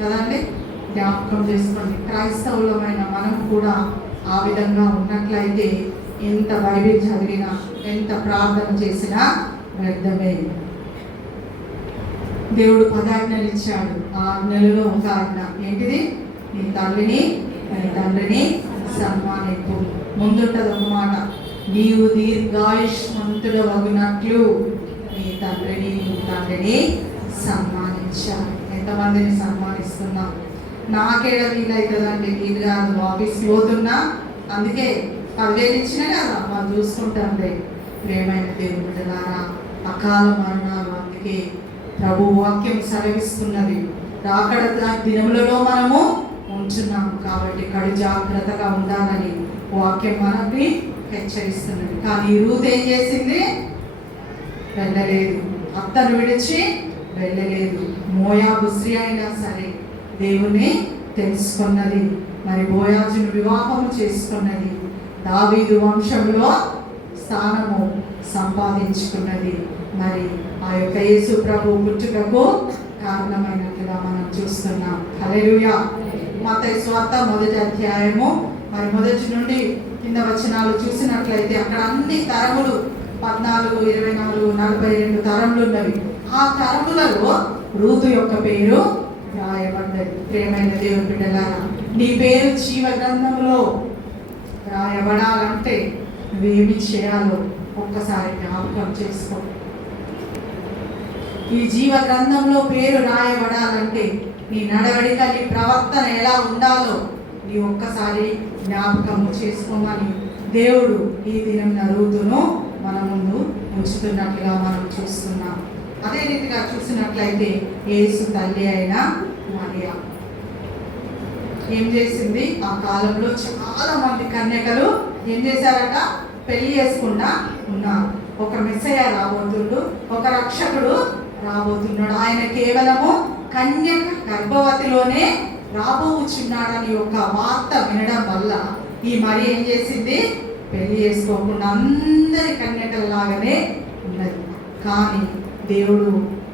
కదండి, జ్ఞాపకం చేసుకోండి. క్రైస్తవులమైన మనం కూడా ఆ విధంగా ఉన్నట్లయితే ఎంత బైబిల్ చదివినా, ఎంత ప్రార్థన చేసినా వ్యర్థమే. దేవుడు 10 ఆజ్ఞలు ఇచ్చాడు. ఆ ఆజ్ఞలలో ఒక ఆజ్ఞ ఏంటిది? నీ తల్లిని నీ తండ్రిని సన్మానింపు. ముందుంటది ఒక మాట, నీవు దీర్ఘాయుష్మంతుడు వగునట్లు నీ తండ్రిని నీ తండ్రిని సన్మానించాలి. ఎంతమందిని సన్మానిస్తున్నాం? నాకేడ వీలవుతుందండి, వీలు కాదు, ఆఫీస్కి పోతున్నా, అందుకే 10,000 ఇచ్చినా కదా వాళ్ళు చూసుకుంటాండే. ప్రేమైన దేవుని బిడ్డలారా, అకాల మరణాలు అందుకే ప్రభు వాక్యం సెలవిస్తున్నది. రాకడ దినములలో మనము ఉంటున్నాము. కాబట్టి కడు జాగ్రత్తగా ఉండాలని వాక్యం మనకి హెచ్చరిస్తున్నది. కానీ రూత్ ఏం చేసింది? వెళ్ళలేదు, అత్తను విడిచి వెళ్ళలేదు. మోయాబు స్త్రీ అయినా సరే దేవుని తెలుసుకున్నది. మరి బోయాజును వివాహము చేసుకున్నది. దావీదు వంశంలో స్థానము సంపాదించుకున్నది. మరి ఆ యొక్క యేసు ప్రభు పుట్టుకకు కారణమైనట్లుగా మనం చూస్తున్నాం. హల్లెలూయా. మత్తయి సువార్త 1వ అధ్యాయము మరి 1 నుండి కింద వచనాలు చూసినట్లయితే అక్కడ అన్ని తరములు 14, 24, 42 తరములు ఉన్నవి. ఆ తరములలో రూతు యొక్క పేరు రాయబడ్డది. ప్రియమైన దేవుని బిడ్డలారా, నీ పేరు జీవ గ్రంథంలో రాయబడాలంటే నువ్వేమి చేయాలో ఒక్కసారి జ్ఞాపకం చేసుకో. ఈ జీవ గ్రంథంలో పేరు రాయబడాలంటే నీ నడవడిక, నీ ప్రవర్తన ఎలా ఉండాలో నీ ఒక్కసారి జ్ఞాపకం చేసుకోమని దేవుడు ఈ దినం రూతును మన ముందు ఉంచుతున్నట్లుగా మనం చూస్తున్నాం. అదే రీతిగా చూసినట్లయితే యేసు తల్లి అయిన మరియా ఏం చేసింది? ఆ కాలంలో చాలా మంది కన్యకలు ఏం చేశారట? పెళ్లి చేసుకుండా ఉన్నారు. ఒక మెస్సయ్య రాబోతుండు, ఒక రక్షకుడు రాబోతున్నాడు. ఆయన కేవలము కన్యక గర్భవతిలోనే రాబోచున్నాడని ఒక వార్త వినడం వల్ల ఈ మరి ఏం చేసింది? పెళ్లి చేసుకోకుండా అందరి కన్యకల్లాగానే ఉన్నది. కానీ దేవుడు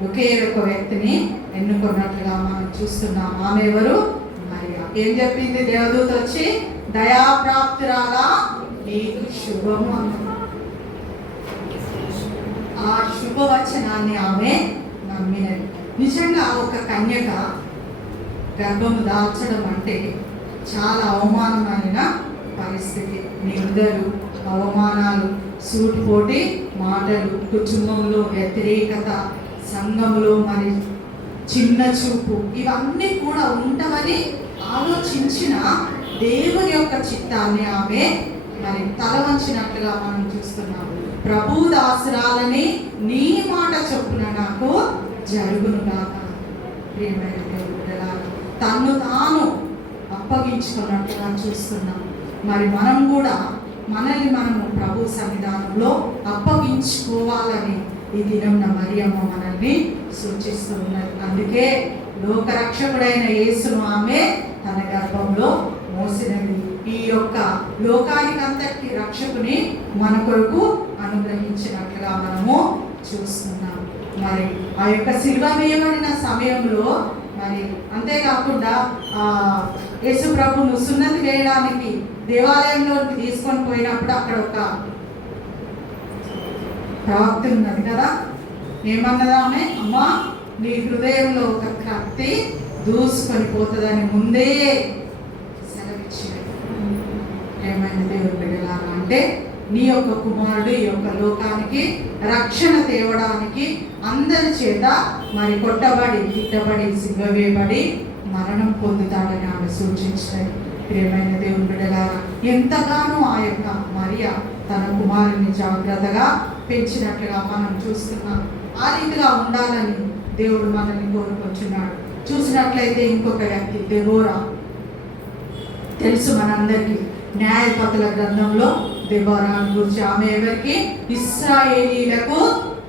ఒకే ఒక వ్యక్తిని ఎన్నుకున్నట్లుగా మనం చూస్తున్నాం. ఆమె ఎవరు? మరియా. ఏం చెప్పింది? దేవదూత వచ్చి దయాప్రాప్తురాలా నీకు శుభము అన్నది. ఆ శుభవచనాన్ని ఆమె నమ్మినది. నిజంగా ఒక కన్యక గర్భము దాల్చడం అంటే చాలా అవమానమైన పరిస్థితి. నిందలు, అవమానాలు, సూటిపోటి మాటలు, కుటుంబంలో వ్యతిరేకత, సంఘంలో మరి చిన్న చూపు, ఇవన్నీ కూడా ఉండవని ఆలోచించిన దేవుని యొక్క చిత్తాన్ని ఆమె మరి తల వంచినట్లుగా మనం చూస్తున్నాము. ప్రభు దాసురాలని నీ మాట చొప్పున నాకు జరుగునుగాక. ప్రియమైన దేవుడా, తన్ను తాను అప్పగించుకున్నట్టుగా చూస్తున్నాం. మరి మనం కూడా మనల్ని మనము ప్రభు సన్నిధానంలో అప్పగించుకోవాలని ఈ దినం మరియమ్మ మనల్ని సూచిస్తూ ఉన్నది. అందుకే లోకరక్షకుడైన యేసును ఆమె తన గర్భంలో మోసినది. ఈ యొక్క లోకానికంతటి రక్షకుని మన కొరకు అనుగ్రహించినట్లుగా మనము చూస్తున్నాం. మరి ఆ యొక్క శిలువ వేయబడిన సమయంలో మరి అంతేకాకుండా యేసు ప్రభును సున్నతి వేయడానికి దేవాలయంలోకి తీసుకొని పోయినప్పుడు అక్కడ ఒక ప్రవక్త ఉన్నది కదా, ఏమన్నదామె, అమ్మా నీ హృదయంలో ఒక కత్తి దూసుకొని పోతుందని ముందే సెలవిచ్చినది. ఏమైనా దేవుడు బిడ్డలారా అంటే నీ యొక్క కుమారుడు ఈ యొక్క లోకానికి రక్షణ తేవడానికి అందరి చేత మరి కొట్టబడి తిట్టబడి సిగ్గవేయబడి మరణం పొందుతాడని ఆమె సూచించారు. ప్రియమైన దేవుని బిడ్డలారా, ఎంతగానో ఆ యొక్క మరియ తన కుమారుని జాగ్రత్తగా పెంచినట్లుగా మనం చూస్తున్నాం. ఆ రీతిగా ఉండాలని దేవుడు మనల్ని కోరుకొచ్చున్నాడు. చూసినట్లయితే ఇంకొక వ్యక్తి దెబోరా తెలుసు మనందరికీ. న్యాయపతుల గ్రంథంలో దెబోరాను గురించి ఆమె ఎవరికి? ఇశ్రాయేలీలకు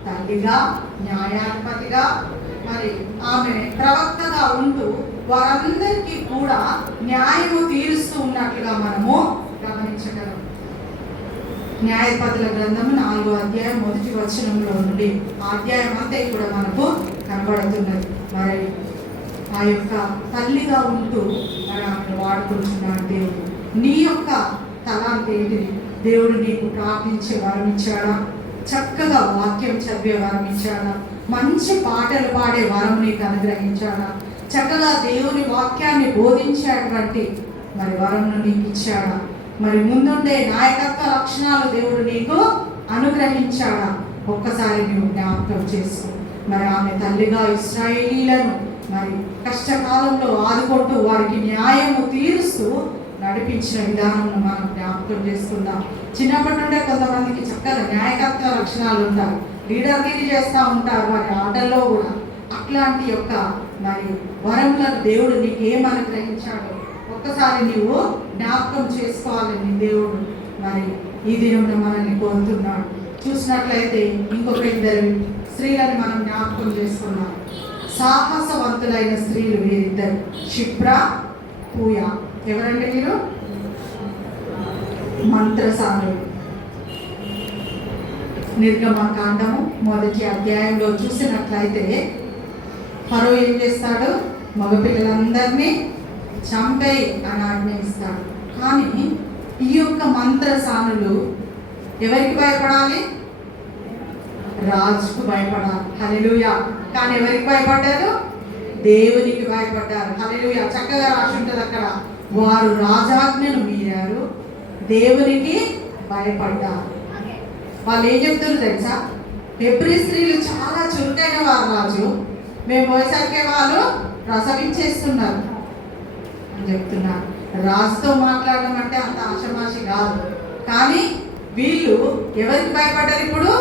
తల్లిగా, న్యాయాధిపతిగా, మరి ఆమె ప్రవక్తగా ఉంటూ వారందరికీ కూడా న్యాయము తీరుస్తూ ఉన్నట్లుగా మనము గమనించగలం. న్యాయపతుల గ్రంథము 4వ అధ్యాయం 1వ వచనంలో నుండి ఆ అధ్యాయం అంతా కూడా మనకు కనబడుతున్నది. మరి ఆ యొక్క తల్లిగా ఉంటూ మరి ఆమెను వాడుకుంటున్నాడు దేవుడు. నీ యొక్క తలాంతి ఏంటిది? దేవుడు నీకు ప్రార్థించే వరం ఇచ్చాడా? చక్కగా వాక్యం చదివే వరం ఇచ్చాడా? మంచి పాటలు పాడే వరం నీకు అనుగ్రహించాడా? చక్కగా దేవుని వాక్యాన్ని బోధించేటువంటి మరి వరంను నీకు ఇచ్చాడా? మరి ముందుండే నాయకత్వ లక్షణాలు దేవుడు నీకు అనుగ్రహించాడా? ఒక్కసారి నువ్వు జ్ఞాపకం చేసుకో. మరి ఆమె తల్లిగా ఇశ్రాయేలీలను మరి కష్టకాలంలో ఆదుకుంటూ వారికి న్యాయము తీరుస్తూ నడిపించిన విధానం మనం జ్ఞాపకం చేసుకుందాం. చిన్నప్పటి నుండే కొంతమందికి చక్కగా నాయకత్వ లక్షణాలు ఉంటారు, లీడర్గిరి చేస్తూ ఉంటారు వారి ఆటల్లో కూడా. అట్లాంటి యొక్క మరి వరములను దేవుడు నీకు ఏం అనుగ్రహించాడో ఒక్కసారి నీవు జ్ఞాపకం చేసుకోవాలని దేవుడు మరి ఈ దినంలో మనల్ని కోరుతున్నాడు. చూసినట్లయితే ఇంకొక 2 స్త్రీలను మనం జ్ఞాపకం చేసుకున్నాం. సాహసవంతులైన స్త్రీలు వీరిద్దరు, షిప్రా, పూయా. ఎవరండి మీరు? మంత్రసానులు. నిర్గమకాండము 1వ అధ్యాయంలో చూసినట్లయితే ఫరో ఏం చేస్తాడు? మగపిల్లలందరినీ చంపేయి అని ఆజ్ఞయిస్తాడు. కానీ ఈ యొక్క మంత్రసానులు ఎవరికి భయపడాలి? రాజుకు భయపడాలి. హల్లెలూయా. కానీ ఎవరికి భయపడ్డారు? దేవునికి భయపడ్డారు. హల్లెలూయా. చక్కగా రాసి ఉంటుంది అక్కడ, వారు రాజాజ్ఞను మీరారు, దేవునికి భయపడ్డారు. వాళ్ళు ఏం చెప్తున్నారు తెలుసా? హెబ్రీ స్త్రీలు చాలా చురుకైన వారు, రాజు మేము పోయేసరికి వాళ్ళు ప్రసవించేస్తున్నారు అని చెప్తున్నారు. రాజుతో మాట్లాడడం అంటే అంత ఆషమాషి కాదు. కానీ వీళ్ళు ఎవరికి భయపడ్డారు? ఇప్పుడు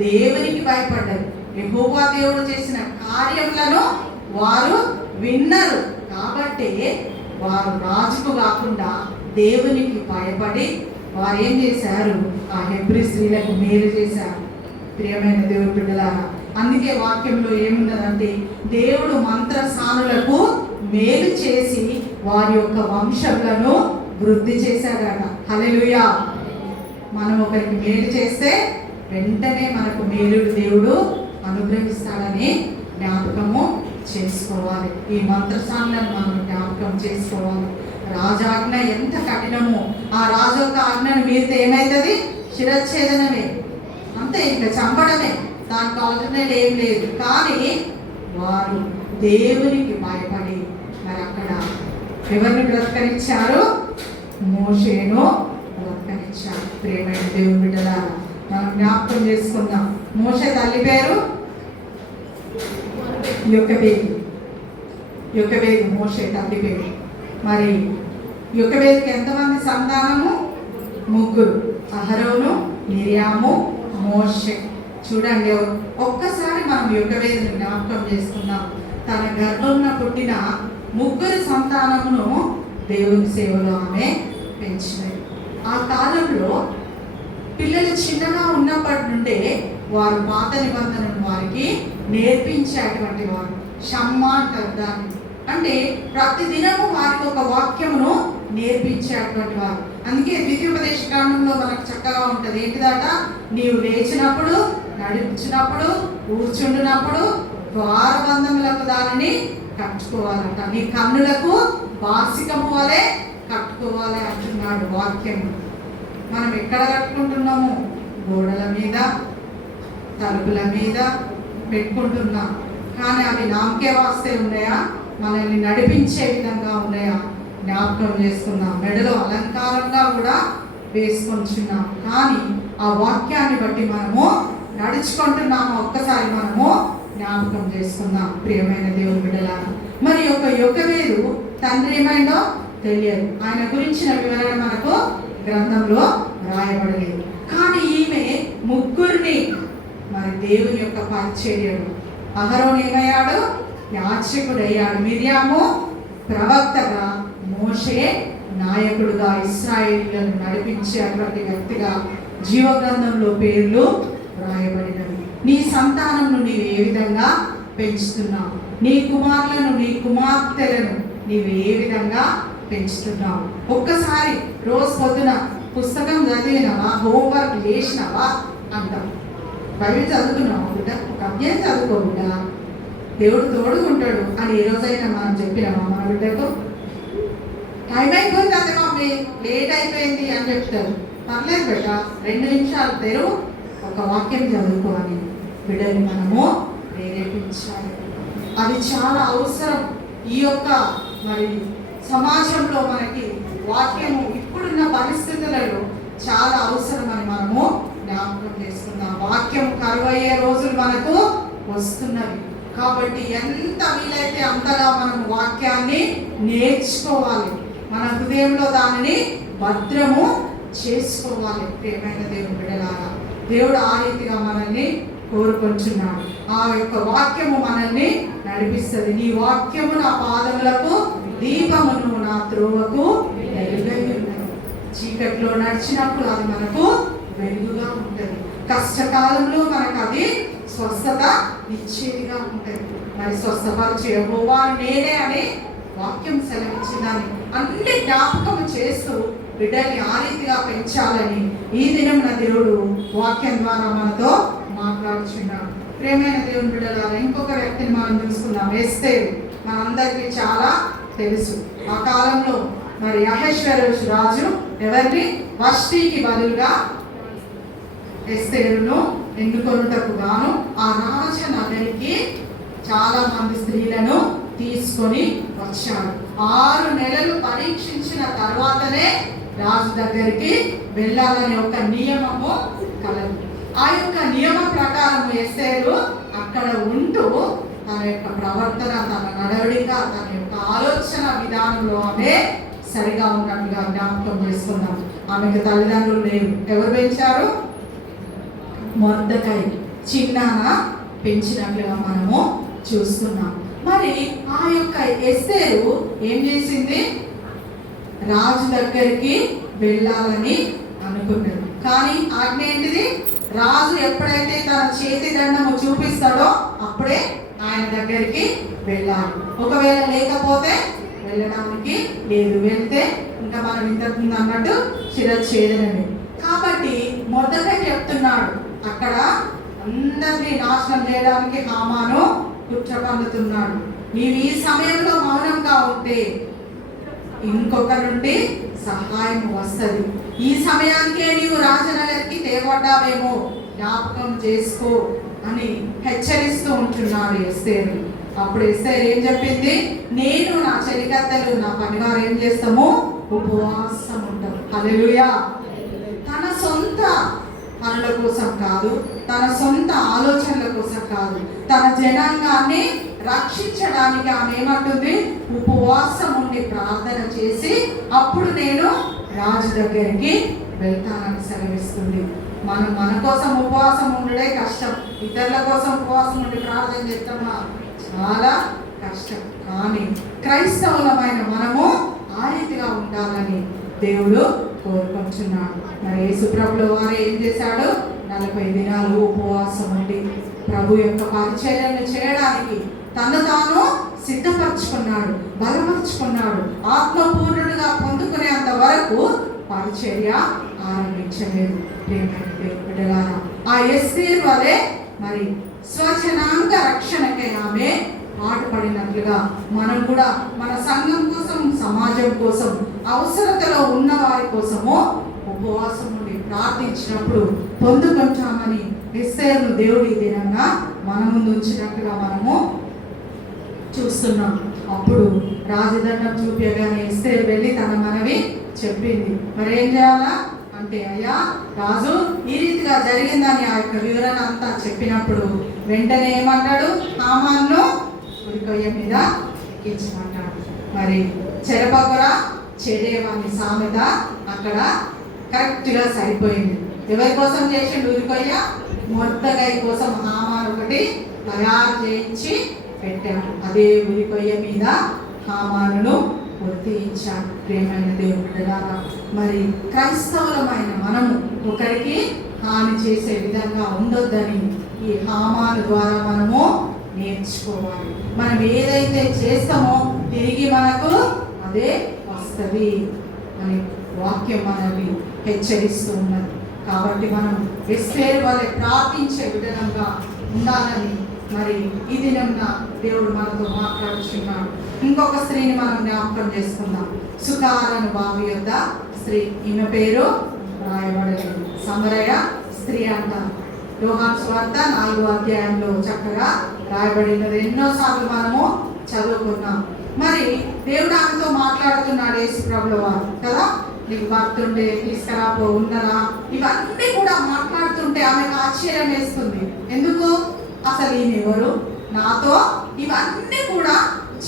దేవునికి భయపడ్డారు. యెహోవా దేవుడు చేసిన కార్యములను వారు విన్నారు. కాబట్టి వారు రాజుకు కాకుండా దేవునికి భయపడి వారు ఏం చేశారు? ఆ హెబ్రీ స్త్రీలకు మేలు చేశారు. ప్రియమైన దేవుని బిడ్డలారా, అందుకే వాక్యంలో ఏమున్నదంటే దేవుడు మంత్రసానులకు మేలు చేసి వారి యొక్క వంశములను వృద్ధి చేశాడట. హల్లెలూయా. మనం ఒకరికి మేలు చేస్తే వెంటనే మనకు మేలు దేవుడు అనుగ్రహిస్తాడని జ్ఞాపకము చేసుకోవాలి. ఈ మంత్రసానులను మనం జ్ఞాపకం చేసుకోవాలి. రాజాజ్ఞ ఎంత కఠినమో ఆ రాజు యొక్క ఆజ్ఞను మీరితే ఏమవుతుంది? శిరచ్ఛేదనమే, అంతే, ఇంకా చంపడమే, దానికి ఆల్టర్నేట్ ఏం లేదు. కానీ వారు దేవునికి భయపడి మరి అక్కడ ఎవరిని బ్రతకనిచ్చారు? మోషేను బ్రతకనిచ్చారు. ప్రియమైన దేవుని బిడ్డలారా, మనం జ్ఞాపకం చేసుకుందాం. మోషే తల్లి పేరు యొక్కబేదు. మోషే తల్లి పేరు. మరి యొక్కబేదుకి ఎంతమంది సంతానము? 3. అహరోను, మిరియాము, మోషే. చూడండి, ఒక్కసారి మనం యొక్కబేదుని జ్ఞాపకం చేసుకుందాం. తన గర్భంలో పుట్టిన ముగ్గురు సంతానమును దేవుని సేవలో ఆమె పెంచినది. ఆ కాలంలో పిల్లలు చిన్నగా ఉన్నప్పటి నుండే వారు పాత నిబంధనను వారికి నేర్పించేటువంటి వారు. షమ్మ అంటారు దాన్ని. అంటే ప్రతిదినము వారికి ఒక వాక్యమును నేర్పించేటువంటి వారు. అందుకే ద్వితీయోపదేశ కాండంలో మనకు చక్కగా ఉంటుంది. ఏంటిదట? నీవు లేచినప్పుడు, నడిచినప్పుడు, కూర్చుంటున్నప్పుడు ద్వారబంధములకు దానిని కట్టుకోవాలంట. నీ కన్నులకు బాసికము వలె కట్టుకోవాలి అంటున్నాడు వాక్యము. మనం ఎక్కడ కట్టుకుంటున్నాము? గోడల మీద, తలుపుల మీద పెట్టుకుంటున్నాం. కానీ అవి నామకే వాస్తే ఉన్నాయా? మనల్ని నడిపించే విధంగా ఉన్నాయా? జ్ఞాపకం చేసుకున్నాం. మెడలో అలంకారంగా కూడా వేసుకొంచున్నాం. కానీ ఆ వాక్యాన్ని బట్టి మనము నడుచుకుంటున్నాము. ఒక్కసారి మనము జ్ఞాపకం చేసుకుందాం ప్రియమైన దేవుని బిడ్డలారా. మరి యొక్కవేరు తండ్రి ఏమైందో తెలియదు. ఆయన గురించిన వివరణ మనకు గ్రంథంలో రాయబడలేదు. కానీ ఈమె ముగ్గురిని మరి దేవుని యొక్క పరిచర్యడు. అహరోను ఏమయ్యాడు? యాజకుడయ్యాడు. మిర్యాము ప్రవక్తగా, మోషే నాయకుడుగా ఇశ్రాయేలీయులను నడిపించేటువంటి వ్యక్తిగా జీవగ్రంథంలో పేర్లు రాయబడినవి. నీ సంతానంను నీవు ఏ విధంగా పెంచుతున్నావు? నీ కుమారులను, నీ కుమార్తెలను నీవు ఏ విధంగా పెంచుతున్నావు? ఒక్కసారి రోజు పొద్దున పుస్తకం చదివినవా, హోంవర్క్ చేసినవా అంటాం. బైబిల్ చదువుకున్నావు బిడ్డ, ఒక అధ్యాయం చదువుకో బిడ్డ, దేవుడు తోడుకుంటాడు అని ఏ రోజైనా మనం చెప్పినామా మన బిడ్డకు? టైం అయిపోయింది అంతే మమ్మీ, లేట్ అయిపోయింది అని చెప్తారు. పర్లేదు బిడ్డ, 2 నిమిషాలు తెరువు, ఒక వాక్యం చదువుకోవాలి. బిడ్డని మనము ప్రేరేపించాలి. అది చాలా అవసరం. ఈ యొక్క మరి సమాజంలో మనకి వాక్యము ఇప్పుడున్న పరిస్థితులలో చాలా అవసరం అని మనము జ్ఞాపకం చేసుకుందాం. వాక్యం కరువయ్యే రోజులు మనకు వస్తున్నవి కాబట్టి ఎంత వీలైతే అంతగా మనం వాక్యాన్ని నేర్చుకోవాలి. మన హృదయంలో దానిని భద్రము చేసుకోవాలి. ప్రియమైన దేవుని బిడ్డలారా, దేవుడు ఆ రీతిగా మనల్ని కోరుకొంచున్నాడు. ఆ యొక్క వాక్యము మనల్ని నడిపిస్తుంది. నీ వాక్యము నా పాదములకు దీపమును, నా త్రోవకు వెలుగై ఉన్నది. చీకట్లో నడిచినప్పుడు అది మనకు వెలుగుగా ఉంటుంది. కష్టకాలంలో మనకు అది స్వస్థత ఇచ్చేదిగా ఉంటుంది. మరి స్వస్థపరిచే యెహోవా నేనే అని వాక్యం సెలవిచ్చిందని అన్ని జ్ఞాపకం చేస్తూ బిడ్డల్ని ఆ రీతిగా పెంచాలని ఈ దినం నా దేవుడు వాక్యం ద్వారా మనతో మాట్లాడుచున్నాడు. ప్రేమైన దేవుని బిడ్డలారా, ఇంకొక వ్యక్తిని మనం చూసుకుందాం. ఎస్తేరు మనందరికీ చాలా తెలుసు. ఆ కాలంలో మరి అహష్వేరోషు రాజు ఎవరిని? వష్టీకి బదులుగా ఎస్తేరును ఎన్నుకొనుటకు గాను ఆ రాజ నగరికి చాలా మంది స్త్రీలను తీసుకొని వచ్చాడు. 6 నెలలు పరీక్షించిన తర్వాతనే రాజు దగ్గరికి వెళ్ళాలనే ఒక నియమము కలదు. ఆ యొక్క నియమం ప్రకారం ఎస్తేరు అక్కడ ఉంటూ తన యొక్క ప్రవర్తన, తన నడవడిక, తన యొక్క ఆలోచన విధానంలో ఆమె సరిగా ఉన్నట్టుగా జ్ఞాపకం చేసుకున్నాం. ఆమెకు తల్లిదండ్రులు లేవు. ఎవరు పెంచారు? మొర్దెకై చిన్నాన పెంచినట్లుగా మనము చూస్తున్నాం. మరి ఆ యొక్క ఎస్తేరు ఏం చేసింది? రాజు దగ్గరికి వెళ్ళాలని అనుకున్నాడు. కానీ ఆజ్ఞ ఏంటిది? రాజు ఎప్పుడైతే తన చేతి దండము చూపిస్తాడో అప్పుడే ఆయన దగ్గరికి వెళ్ళాలి. ఒకవేళ లేకపోతే వెళ్ళడానికి లేదు. వెళ్తే ఇంకా మనం ఇంతకుముందు అన్నట్టు శిరచ్ఛేదనమే. కాబట్టి మొదటగా చెప్తున్నాడు, అక్కడ అందరినీ నాశనం చేయడానికి హామాను కుట్ర పన్నుతున్నాడు. నీవు ఈ సమయంలో మౌనంగా ఉంటే ఇంకొక నుండి సహాయం వస్తుంది. ఈ సమయానికే నీవు రాజనగరికి తేవడ్డావేమో జ్ఞాపకం చేసుకో అని హెచ్చరిస్తూ ఉంటున్నాడు ఎస్తేరు. అప్పుడు ఎస్తేరు ఏం చెప్పింది? నేను, నా చెలికత్తెలు, నా పనివారు ఏం చేస్తాము? ఉపవాసం ఉంటాం. హల్లెలూయా. తన సొంత పనుల కోసం కాదు, తన సొంత ఆలోచనల కోసం కాదు, తన జనాంగాన్ని రక్షించడానికి ఆమె ఏమంటుంది? ఉపవాసం ఉండి ప్రార్థన చేసి అప్పుడు నేను రాజు దగ్గరికి వెళ్తానని సెలవిస్తుంది. మనం మన కోసం ఉపవాసం ఉండడే కష్టం. ఇతరుల కోసం ఉపవాసం ఉండి ప్రార్థన చేస్తామా? చాలా కష్టం. కానీ క్రైస్తవులమైన మనము ఆ రీతిగా ఉండాలని దేవుడు కోరుకుంటున్నాడు. మరి యేసుప్రభుల వారు ఏం చేశాడు? 40 దినాలు ఉపవాసం ఉండి ప్రభు యొక్క పరిచర్యను చేయడానికి తను తాను సిద్ధపరచుకున్నాడు, బలపరుచుకున్నాడు. ఆత్మపూర్ణుడిగా పొందుకునేంత వరకు పరిచర్య ఆరంభించలేదు. ప్రియమైన దేవుని బిడ్డలారా, ఆ ఎస్తేరు వలె మరి స్వజనాంగ రక్షణకై ఆమె పాటుపడినట్లుగా మనం కూడా మన సంఘం కోసం, సమాజం కోసం, అవసరతలో ఉన్న వారి కోసము ఉపవాసం ఉండి ప్రార్థించినప్పుడు పొందుకుంటామని ఎస్తేరును దేవుడి దినంగా మన ముందు ఉంచినట్టుగా మనము చూస్తున్నాం. అప్పుడు రాజదండం చూపించగానే ఎస్తేరు వెళ్ళి తన మనవి చెప్పింది. మరి ఏం చేయాలా అంటే, అయ్యా రాజు ఈ రీతిగా జరిగిందని ఆ యొక్క వివరణ అంతా చెప్పినప్పుడు వెంటనే ఏమంటాడు? హామాన్ను ఉరికొయ్య మీద ఎక్కించమంటాడు. మరి చెరపగొర చెడేవాని సామెత అక్కడ కరెక్ట్గా సరిపోయింది. ఎవరి కోసం చేసిండు ఉరికొయ్య? మొర్దెకై కోసం హామాన్ ఒకటి తయారు చేయించి పెట్టాడు. అదే ఉరికొయ్య మీద హామానును వర్తించాడు. ప్రియమైన దేవుని బిడ్డలారా, మరి క్రైస్తవులమైన మనము ఒకరికి హాని చేసే విధంగా ఉండొద్దని ఈ హామాను ద్వారా మనము నేర్చుకోవాలి. మనం ఏదైతే చేస్తామో తిరిగి మనకు అదే వస్తుంది అని వాక్యం మనల్ని హెచ్చరిస్తూ ఉన్నది. కాబట్టి మనం ఎస్తేరు వలె ప్రార్థించే విధంగా ఉండాలని మరి ఈ దినంన దేవుడు మనతో మాట్లాడుచున్నాడు. ఇంకొక స్త్రీని మనం జ్ఞాపకం చేసుకుందాం. సుకారను బావి యొద్ద స్త్రీ, ఈమె పేరు రాయబడలేదు, సమరయ స్త్రీ అంటారు. యోహాను సువార్త 4వ అధ్యాయంలో చక్కగా రాయబడినది. ఎన్నోసార్లు మనము చదువుకున్నాం. మరి దేవుడు ఆమెతో మాట్లాడుతున్నాడు యేసుప్రభుల వారు కదా. నీకు భర్త ఉండే తీసుకురాపో ఉన్నరా, ఇవన్నీ కూడా మాట్లాడుతుంటే ఆమెకు ఆశ్చర్యం వేస్తుంది. ఎందుకు? అసలు ఈయన ఎవరు, నాతో ఇవన్నీ కూడా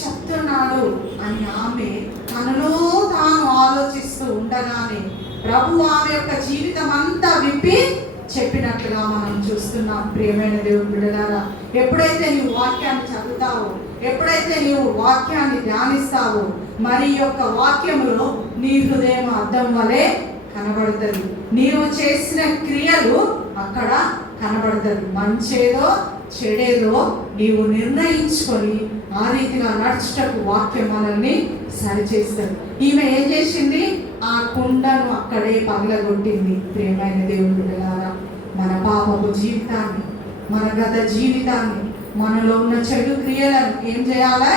చెప్తున్నాడు అని ఆమె తనలో తాను ఆలోచిస్తూ ఉండగానే ప్రభు ఆమె యొక్క జీవితం అంతా విప్పి చెప్పినట్లుగా మనం చూస్తున్నాం. ప్రియమైన దేవుని బిడ్డలారా, ఎప్పుడైతే నీవు వాక్యాన్ని చదువుతావో, ఎప్పుడైతే నీవు వాక్యాన్ని ధ్యానిస్తావో, మరి యొక్క వాక్యములో నీ హృదయం అద్దం వలె కనబడుతుంది. నీవు చేసిన క్రియలు అక్కడ కనబడుతుంది. మంచేదో చెడేదో నీవు నిర్ణయించుకొని ఆ రీతిగా నడుచుటకు వాక్యం మనల్ని సరిచేస్తుంది. ఈమె ఏం చేసింది? ఆ కుండను అక్కడే పగలగొట్టింది. ప్రియమైన దేవుని బిడ్డలారా, మన పాపపు జీవితాన్ని, మన గత జీవితాన్ని, మనలో ఉన్న చెడు క్రియలను ఏం చేయాలి?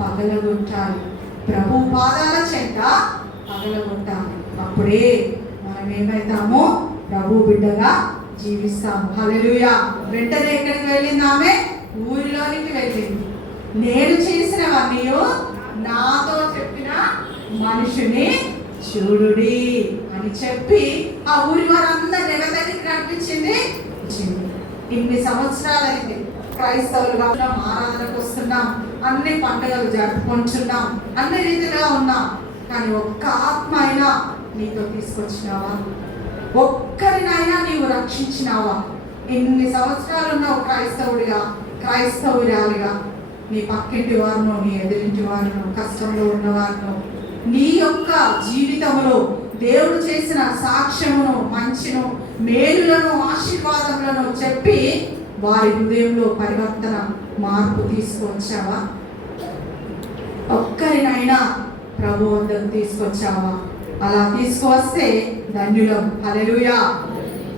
పగలగొట్టాలి. ప్రభు పాదాల చెంత పగలగొట్టాలి. అప్పుడే మనం ఏమవుతామో? ప్రభు బిడ్డగా జీవిస్తాము. హల్లెలూయా. వెంటనే ఎక్కడికి వెళ్ళింది ఆమె? ఊరిలోనికి వెళ్ళింది. నేను చేసినవన్నీ నాతో చెప్పిన మనిషిని చూడుడి అని చెప్పి ఆ ఊరి వారందరూ ఎవరి దగ్గరికి నడిపించింది. ఇన్ని సంవత్సరాలైంది క్రైస్తవులుగా ఉన్నాం, ఆరాధనకు వస్తున్నాం, అన్ని పండుగలు జరుపుకుంటున్నాం, అన్ని రీతిగా ఉన్నాం. కానీ ఒక్క ఆత్మ అయినా నీతో తీసుకొచ్చినావా? ఒక్కరినైనా నీవు రక్షించినావా? ఎన్ని సంవత్సరాలు ఉన్నావు క్రైస్తవుడిగా, క్రైస్తవురాలిగా? నీ పక్కింటి వారినో, నీ ఎదురింటి వారినో, కష్టంలో ఉన్నవారినో, నీ యొక్క జీవితంలో దేవుడు చేసిన సాక్ష్యమును, మంచిను, మేలులను, ఆశీర్వాదములను చెప్పి వారి హృదయంలో పరివర్తన, మార్పు తీసుకొచ్చావా? ఒక్కరినైనా ప్రభు వద్దకు తీసుకొచ్చావా? అలా తీసుకువస్తే ధన్యులం. హల్లెలూయా.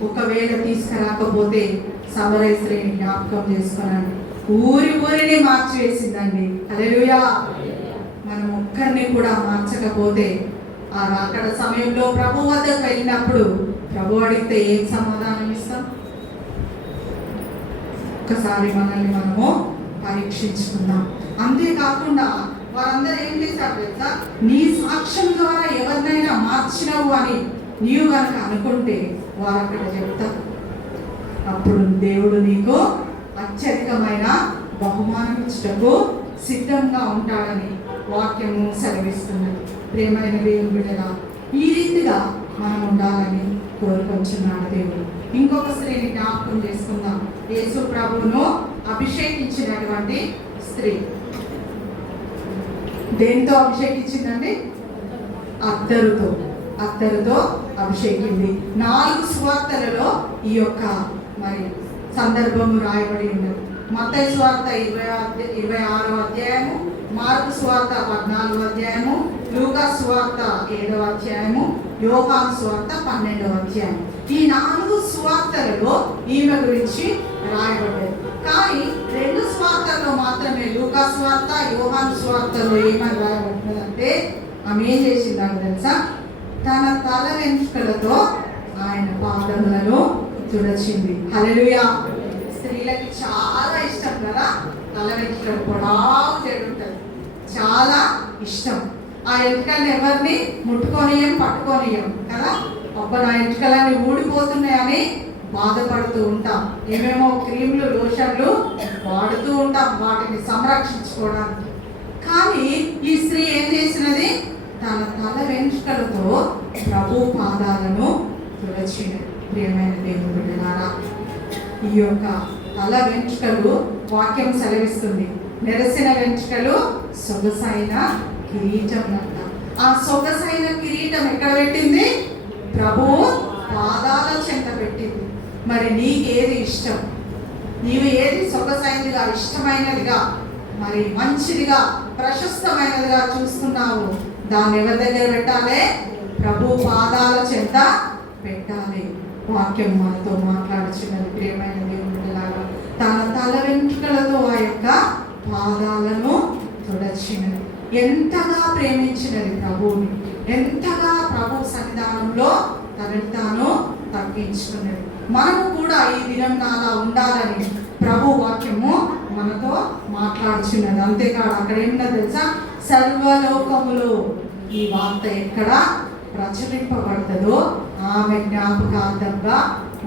ఒకవేళ తీసుకురాకపోతే సమరయ స్త్రీని జ్ఞాపకం చేసుకున్నాను. ఊరిని మార్చివేసిందండి. హల్లెలూయా. మనం ఒక్కరిని కూడా మార్చకపోతే ఆ రాకడ సమయంలో ప్రభు వద్దకు వెళ్ళినప్పుడు ప్రభు అడిగితే ఏం సమాధానం ఇస్తాం? ఒక్కసారి మనల్ని మనము పరీక్షించుకుందాం. అంతేకాకుండా వారందరూ ఏం చేశారు తెలుసా? నీ సాక్ష్యం ద్వారా ఎవరినైనా మార్చినవు అని నీవు కనుక అనుకుంటే వారు అక్కడ చెప్తారు. అప్పుడు దేవుడు నీకు అత్యధికమైన బహుమానం ఇచ్చుటకు సిద్ధంగా ఉంటాడని వాక్యము సెలవిస్తున్నది. ప్రియమైన దేవుని బిడ్డలా, ఈ రీతిగా మనం ఉండాలని కోరుకొంచున్నాడు దేవుడు. ఇంకొక స్త్రీని జ్ఞాపకం చేసుకుందాం. యేసు ప్రభువును అభిషేకించినటువంటి స్త్రీ. దేంతో అభిషేకించిందండి? అత్తరుతో అభిషేకింది. 4 సువార్తలలో ఈ యొక్క మరి సందర్భము రాయబడి ఉన్నది. మత్తయి సువార్త 26వ అధ్యాయము, మార్కు సువార్త 14వ అధ్యాయము, లూకా సువార్త 7వ అధ్యాయము, యోహాను సువార్త 12వ అధ్యాయం. ఈ 4 సువార్తలలో ఈమె గురించి రాయబడ్డది. కానీ 2 సువార్తల్లో మాత్రమే, లూకా సువార్త, యోహాను సువార్తలో ఏమని రాయబడినదంటే ఆమె ఏం చేసిందని తెలుసా? తన తల వెంట్రుకలతో ఆయన పాదములను తుడచింది. హల్లెలూయా. స్త్రీలకి చాలా ఇష్టం కదా తల వెంట్రుకలు పొడావు ఉంటుంది, చాలా ఇష్టం. ఆ వెంట్రుకల్ని ఎవరిని ముట్టుకోనియం, పట్టుకోనియం కదా. నా వెంట్రుకలన్నీ ఊడిపోతున్నాయని బాధపడుతూ ఉంటాం. ఏమేమో క్రీములు, లోషన్లు వాడుతూ ఉంటాం వాటిని సంరక్షించుకోవడానికి. కానీ ఈ స్త్రీ ఏం చేసినది? తన తల వెంట్రుకలతో ప్రభు పాదాలను తుడచినది. ప్రియమైన దేవుని బిడ్డలారా, ఈ యొక్క తల వెంట్రుకలు వాక్యం సెలవిస్తుంది, నెరసిన వెంట్రుకలు సొగసైన కిరీటం అంట. ఆ సొగసైన కిరీటం ఎక్కడ పెట్టింది? ప్రభు పాదాల చెంత పెట్టింది. మరి నీకేది ఇష్టం? నీవు ఏది సొగసైనదిగా, ఇష్టమైనదిగా, మరి మంచిదిగా, ప్రశస్తమైనదిగా చూస్తున్నావు? దాన్ని ఎవరి దగ్గర పెట్టాలి? ప్రభు పాదాల చెంత పెట్టాలి. వాక్యం మనతో మాట్లాడుచున్నది. ప్రియమైన దేవునిలాగా తన తల వెంట్రుకలతో ఆ యొక్క పాదాలను తుడచినది. ఎంతగా ప్రేమించినది ప్రభువుని, ఎంతగా ప్రభు సన్నిధానంలో తనని తాను తగ్గించుకున్నది. మనము కూడా ఈ దినం అలా ఉండాలని ప్రభు వాక్యము మనతో మాట్లాడుచున్నది. అంతేకాదు అక్కడ ఏమన్నా తెలుసా? సర్వలోకములో ఈ వార్త ఎక్కడ ప్రచురింపబడుతుందో ఆమె జ్ఞాపకార్థంగా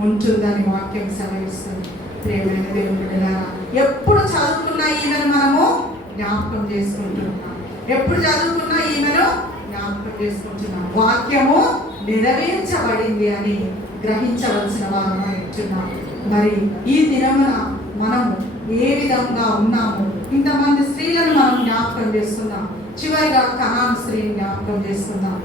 ఉంటుందని వాక్యం సెలవిస్తుంది. ప్రియమైన దేవుని బిడ్డలారా, ఎప్పుడు చదువుకున్నా ఈమెను మనము జ్ఞాపకం చేసుకుంటున్నాం. ఎప్పుడు చదువుకున్నా ఈమెను జ్ఞాపకం చేసుకుంటున్నాం. వాక్యము నెరవేర్చబడింది అని గ్రహించవలసిన వారమై ఉంటున్నాం. మరి ఈ దినమున మనము ఏ విధంగా ఉన్నాము? ఇంతమంది స్త్రీలను మనం జ్ఞాపకం చేసుకుందాం. చివరిగా కనాను స్త్రీని జ్ఞాపకం చేసుకుందాం.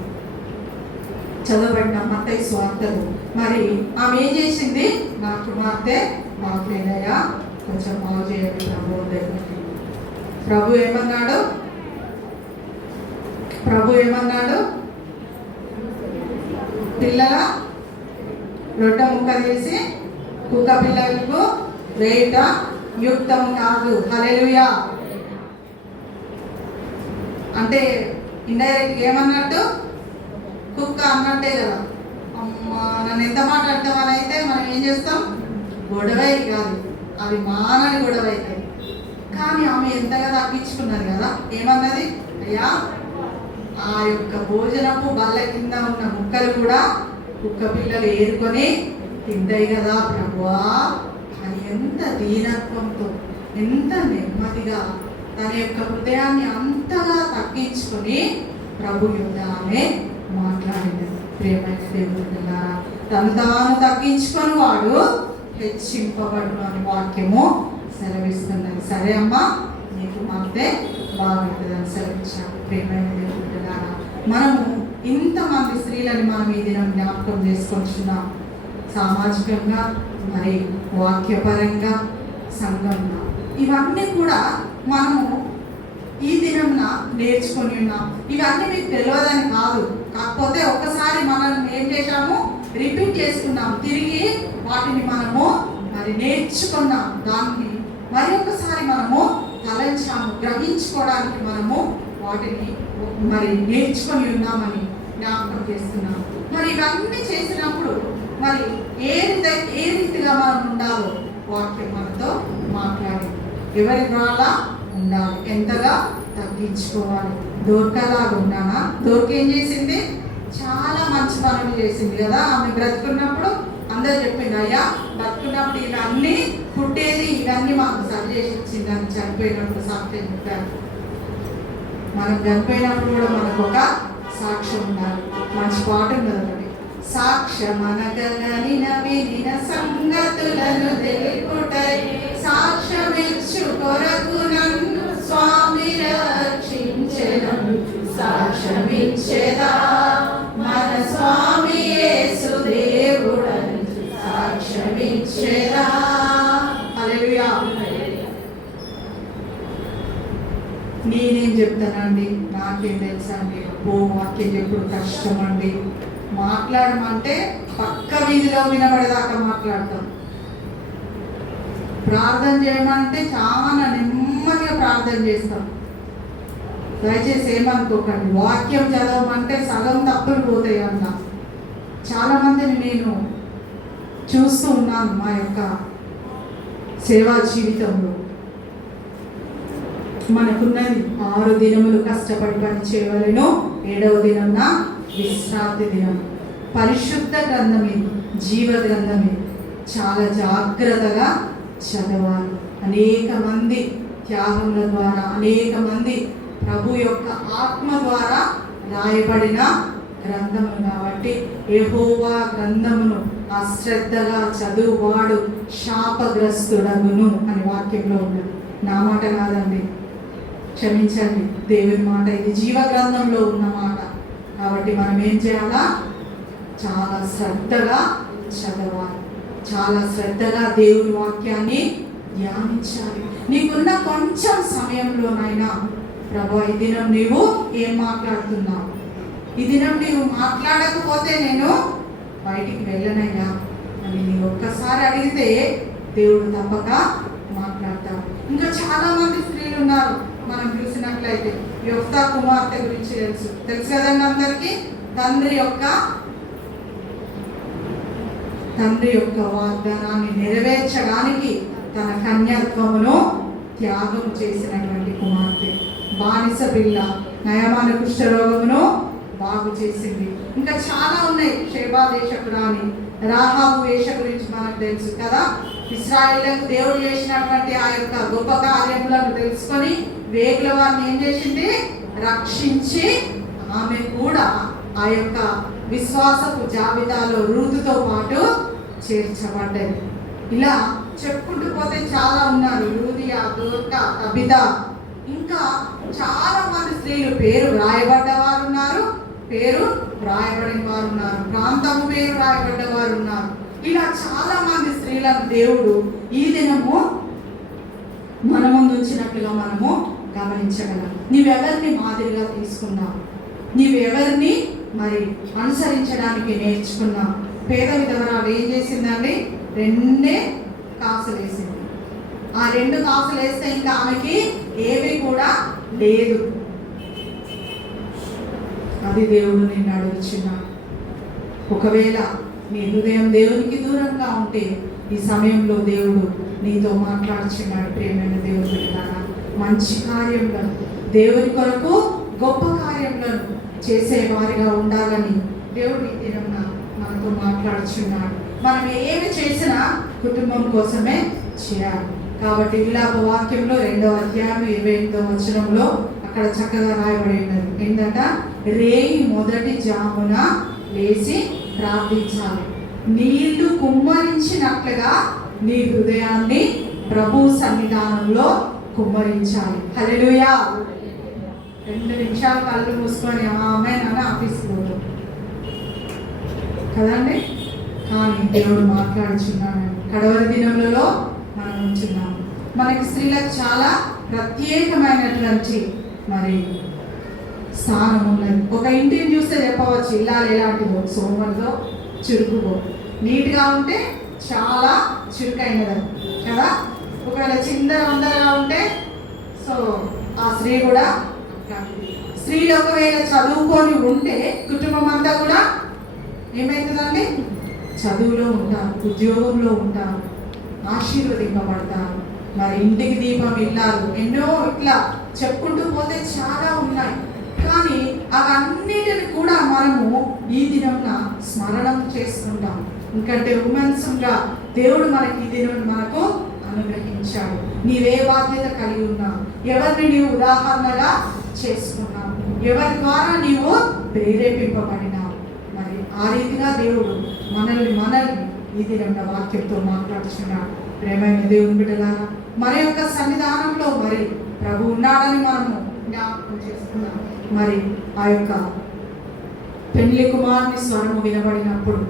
చదవబడిన మత్తయి సువార్తలు. మరి ఆమె ఏం చేసింది? నా కుమార్తె బాగలేదయ్యా, కొంచెం బాగు చేయండి ప్రభు దగ్గరికి. ప్రభు ఏమన్నాడు? పిల్లల రొట్టె ముక్క తీసి కుక్క పిల్లలకు వేట యుక్తం కాదు. హల్లెలూయా. అంటే ఇండైరెక్ట్ ఏమన్నట్టు? కుక్క అన్నట్టే కదా. అమ్మా నన్ను ఎంత మాట అంటామని అయితే మనం ఏం చేస్తాం? గొడవే కాదు, అది మానని గొడవ అవుతుంది. కానీ ఆమె ఎంతగా తగ్గించుకున్నది కదా. ఏమన్నది? అయ్యా, ఆ యొక్క భోజనపు బల్ల కింద ఉన్న ముక్కలు కూడా కుక్క పిల్లలు ఏరుకొని తింటాయి కదా ప్రభువా అని ఎంత దీనత్వంతో, ఎంత నెమ్మదిగా తన యొక్క హృదయాన్ని అంతగా తగ్గించుకొని ప్రభు యొక్క ఆమె మాట్లాడింది. ప్రియమైన దేవుడులా తను తాను తగ్గించుకొని వాడు హెచ్చింపబడు అని వాక్యము సెలవిస్తున్నది. సరే అమ్మా, నీకు మాత్రే బాగుంటుందని సెలవించాను. ప్రియమైన దేవుడులా మనము ఇంతమంది స్త్రీలను మనం ఈ దినం జ్ఞాపకం చేసుకుంటున్నాం. సామాజికంగా, మరి వాక్యపరంగా, సంఘంగా, ఇవన్నీ కూడా మనము ఈ దినంన నేర్చుకొని ఉన్నాం. ఇవన్నీ మీకు తెలియదని కాదు, కాకపోతే ఒకసారి మనం ఏం చేశాము? రిపీట్ చేసుకున్నాం. తిరిగి వాటిని మనము మరి నేర్చుకున్నాం. దాన్ని మరి ఒకసారి మనము తలంచాము, గ్రహించుకోవడానికి మనము వాటిని మరి నేర్చుకొని ఉన్నామని జ్ఞాపకం చేస్తున్నాం. మరి ఇవన్నీ చేసినప్పుడు మరి ఏ రీతిగా మనం ఉండాలో వాక్యం మనతో మాట్లాడి ఎవరి ద్వారా ఉండాలి, ఎంతగా తగ్గించుకోవాలి. దోర్కలాగా ఉన్నానా? దోర్క ఏం చేసింది? చాలా మంచి పనులు చేసింది కదా. ఆమె బ్రతుకున్నప్పుడు అందరూ చెప్పింది, అయ్యా బ్రతుకున్నప్పుడు ఇవన్నీ పుట్టేది, ఇవన్నీ మాకు సరి చేసి ఇచ్చింది అని. చనిపోయినప్పుడు సాక్ష్యం చెప్పారు. మనం చనిపోయినప్పుడు కూడా మనకు ఒక సాక్ష్యం ఉండాలి. మంచి పాట ఉన్నది ఒకటి, సాక్ష్యమనగలిన వినిన సంగతులను తెలుపుటై సాక్ష్యమిచ్చు కొరకు నన్ను స్వామి రక్షించెను. సాక్ష్యమిచ్చేదా మన స్వామి యేసు దేవుడని సాక్ష్యమిచ్చేదా. హల్లెలూయా. నేనేం చెప్తానండి, నాకేం తెలుసా అండి. వాక్యం చెప్పుడు కష్టం అండి. మాట్లాడమంటే పక్క వీధిలో వినబడేదాకా మాట్లాడతాం. ప్రార్థన చేయమంటే చాలా నెమ్మదిగా ప్రార్థన చేస్తాం. దయచేసి ఏమనుకోకండి. వాక్యం చదవమంటే సగం తప్పులు పోతాయి అన్న చాలా మందిని నేను చూస్తూ ఉన్నాను మా యొక్క సేవా జీవితంలో. మనకున్నది 6 దినములు కష్టపడి పని చేయవలెను, 7వ దినమున విశ్రాంతి దినం. పరిశుద్ధ గ్రంథమే, జీవ గ్రంథమే. చాలా జాగ్రత్తగా చదవాలి. అనేక మంది త్యాగముల ద్వారా, అనేక మంది ప్రభు యొక్క ఆత్మ ద్వారా రాయబడిన గ్రంథము కాబట్టి యెహోవా గ్రంథమును అశ్రద్ధగా చదువువాడు శాపగ్రస్తుడగును అని వాక్యంలో ఉన్నది. నా మాట కాదండి, క్షమించండి, దేవుని మాట. ఇది జీవ గ్రంథంలో ఉన్న మాట. కాబట్టి మనం ఏం చేయాలా? చాలా శ్రద్ధగా చదవాలి, చాలా శ్రద్ధగా దేవుని వాక్యాన్ని ధ్యానించాలి. నీకున్న కొంచెం సమయంలోనైనా ప్రభు ఈ దినం నీవు ఏం మాట్లాడుతున్నావు, ఈ దినం నీవు మాట్లాడకపోతే నేను బయటికి వెళ్ళనయ్యా అని నీవు ఒక్కసారి అడిగితే దేవుడు తప్పక మాట్లాడతాడు. ఇంకా చాలా మంది స్త్రీలు ఉన్నారు. మనం చూసినట్లయితే యొఫ్తా కుమార్తె గురించి తెలుసు కదండి అందరికీ. తండ్రి యొక్క వాగ్దానాన్ని నెరవేర్చడానికి తన కన్యాత్వమును త్యాగం చేసినటువంటి కుమార్తె. బానిస పిల్ల నయమాన కుష్ఠరోగమును బాగు చేసింది. ఇంకా చాలా ఉన్నాయి. షేబా దేశపురాణి, రాహాబు వేష గురించి మనకు తెలుసు కదా. ఇశ్రాయేలులకు దేవుడు చేసినటువంటి ఆ యొక్క గొప్ప కార్యములను తెలుసుకొని వేగుల వారిని ఏం చేసింది? రక్షించి ఆమె కూడా ఆ యొక్క విశ్వాసపు జాబితాలో రూతుతో పాటు చేర్చబడ్డది. ఇలా చెప్పుకుంటూ పోతే చాలా ఉన్నారు. యూదియా, దోర్కా, తబిత, ఇంకా చాలా మంది స్త్రీలు పేరు రాయబడ్డ వారు ఉన్నారు, పేరు రాయబడిన వారు ఉన్నారు, ప్రాంతము పేరు రాయబడ్డ వారు ఉన్నారు. ఇలా చాలా మంది స్త్రీలను దేవుడు ఈ దినము మన ముందు ఉంచినట్లుగా మనము గమనించగలం. నీవెవరిని మాదిరిగా తీసుకున్నావు? నీవెవరిని మరి అనుసరించడానికి నేర్చుకున్నావు? పేద విధవరాలు ఏం చేసిందండి? 2 కాసులు వేసింది. ఆ 2 కాసులు వేస్తే ఇంకా ఆమెకి ఏవి కూడా లేదు. అది దేవుడు నిన్ను అడుగుచున్నాడు. ఒకవేళ నీ హృదయం దేవునికి దూరంగా ఉంటే ఈ సమయంలో దేవుడు నీతో మాట్లాడుచున్నాడు. ప్రియమైన దేవుడు బిడ్డలారా, మంచి కార్యములను, దేవుని కొరకు గొప్ప కార్యములను చేసేవారిగా ఉండాలని దేవుడు ఈ దినమున మనతో మాట్లాడుచున్నాడు. మనం ఏమి చేసినా కుటుంబం కోసమే చేయాలి. కాబట్టి విలాప వాక్యంలో 2వ అధ్యాయం 28వ వచనంలో అక్కడ చక్కగా రాయబడి ఉన్నది ఏంటంట? రేయి మొదటి జామున లేచి ప్రార్థించాలి, నీళ్లు కుమ్మరించినట్లుగా నీ హృదయాన్ని ప్రభు సన్నిధానంలో కుమ్మరించాలి. హల్లెలూయా. 2 నిమిషాలు కళ్ళు మూసుకొని ఆమె నాన్న ఆఫీస్కి పోతాం కదండి. కానీ దేవుడు మాట్లాడుచున్నాడు. కడవరి దినములలో మనం ఉంచున్నాము. మనకి స్త్రీలకు చాలా ప్రత్యేకమైనటువంటి మరి స్థానం ఉన్నది. ఒక ఇంటిని చూస్తే చెప్పవచ్చు ఇల్లాలు ఎలాంటివో, సోమరితో చురుకుగో. నీట్గా ఉంటే చాలా చురుకైనది కదా. ఒకవేళ చిందరవందరగా ఉంటే సో ఆ స్త్రీ కూడా, స్త్రీలు ఒకవేళ చదువుకొని ఉంటే కుటుంబం అంతా కూడా ఏమవుతుందండి? చదువులో ఉంటారు, ఉద్యోగంలో ఉంటారు, ఆశీర్వదింపబడతారు. మరి ఇంటికి దీపం ఇల్లాలు, ఎన్నో ఇట్లా చెప్పుకుంటూ పోతే చాలా ఉన్నాయి. కానీ అవన్నిటిని కూడా మనము ఈ దినంన స్మరణం చేసుకుంటాం. ఎందుకంటే ఉమెన్స్గా దేవుడు మనకి ఈ దినం మనకు అనుగ్రహించాడు. నీవే బాధ్యత కలిగి ఉన్నావు, ఎవరిని నీవు ఉదాహరణగా చేసుకున్నావు, ఎవరి ద్వారా నీవు ప్రేరేపింపబడినావు. మరి ఆ రీతిగా దేవుడు మనల్ని ఈ దినంలో వాక్యంతో మాట్లాడుతున్నాడు. ప్రేమైన దేవుని బిడ్డలారా, మన యొక్క సన్నిధానంలో మరి ప్రభు ఉన్నాడని మనము జ్ఞాపకం చేసుకున్నాం. మరి ఆ యొక్క పెళ్లి కుమారుని స్వరము వినబడినప్పుడు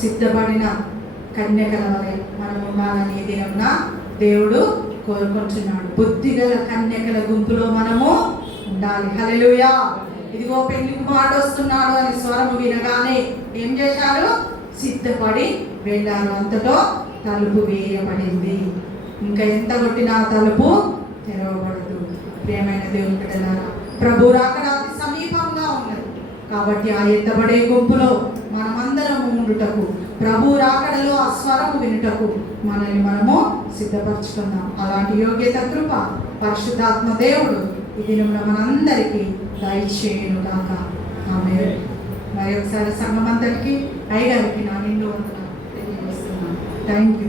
సిద్ధపడిన కన్యకల వలె మనం ఉండాలని ఈ దినమున దేవుడు కోరుకుంటున్నాడు. బుద్ధిగల కన్యకల గుంపులో మనము ఉండాలి. హల్లెలూయా. ఇదిగో పెళ్లి కుమారుడు వస్తున్నాడు అని స్వరము వినగానే ఏం చేశారు? సిద్ధపడి వెళ్ళారు. అంతటో తలుపు వేయబడింది. ఇంకా ఎంత కొట్టినా తలుపు తెరవబడదు. ప్రియమైన దేవుని బిడ్డలారా, ప్రభు రాకడ అతి సమీపంగా ఉన్నది. కాబట్టి ఆ ఎత్తబడే గుంపులో మనమందరము ఉండుటకు, ప్రభు రాకడలో ఆ స్వరము వినుటకు మనల్ని మనము సిద్ధపరచుకుందాం. అలాంటి యోగ్యత కృప పరిశుద్ధాత్మ దేవుడు ఈ దినంలో మనందరికీ దయచేయును గాక. ఆమేన్. మరి ఒకసారి సంఘమందరికీ అయ్యగారికి నా నిండు వందనాలు తెలియజేస్తున్నాను. Thank you.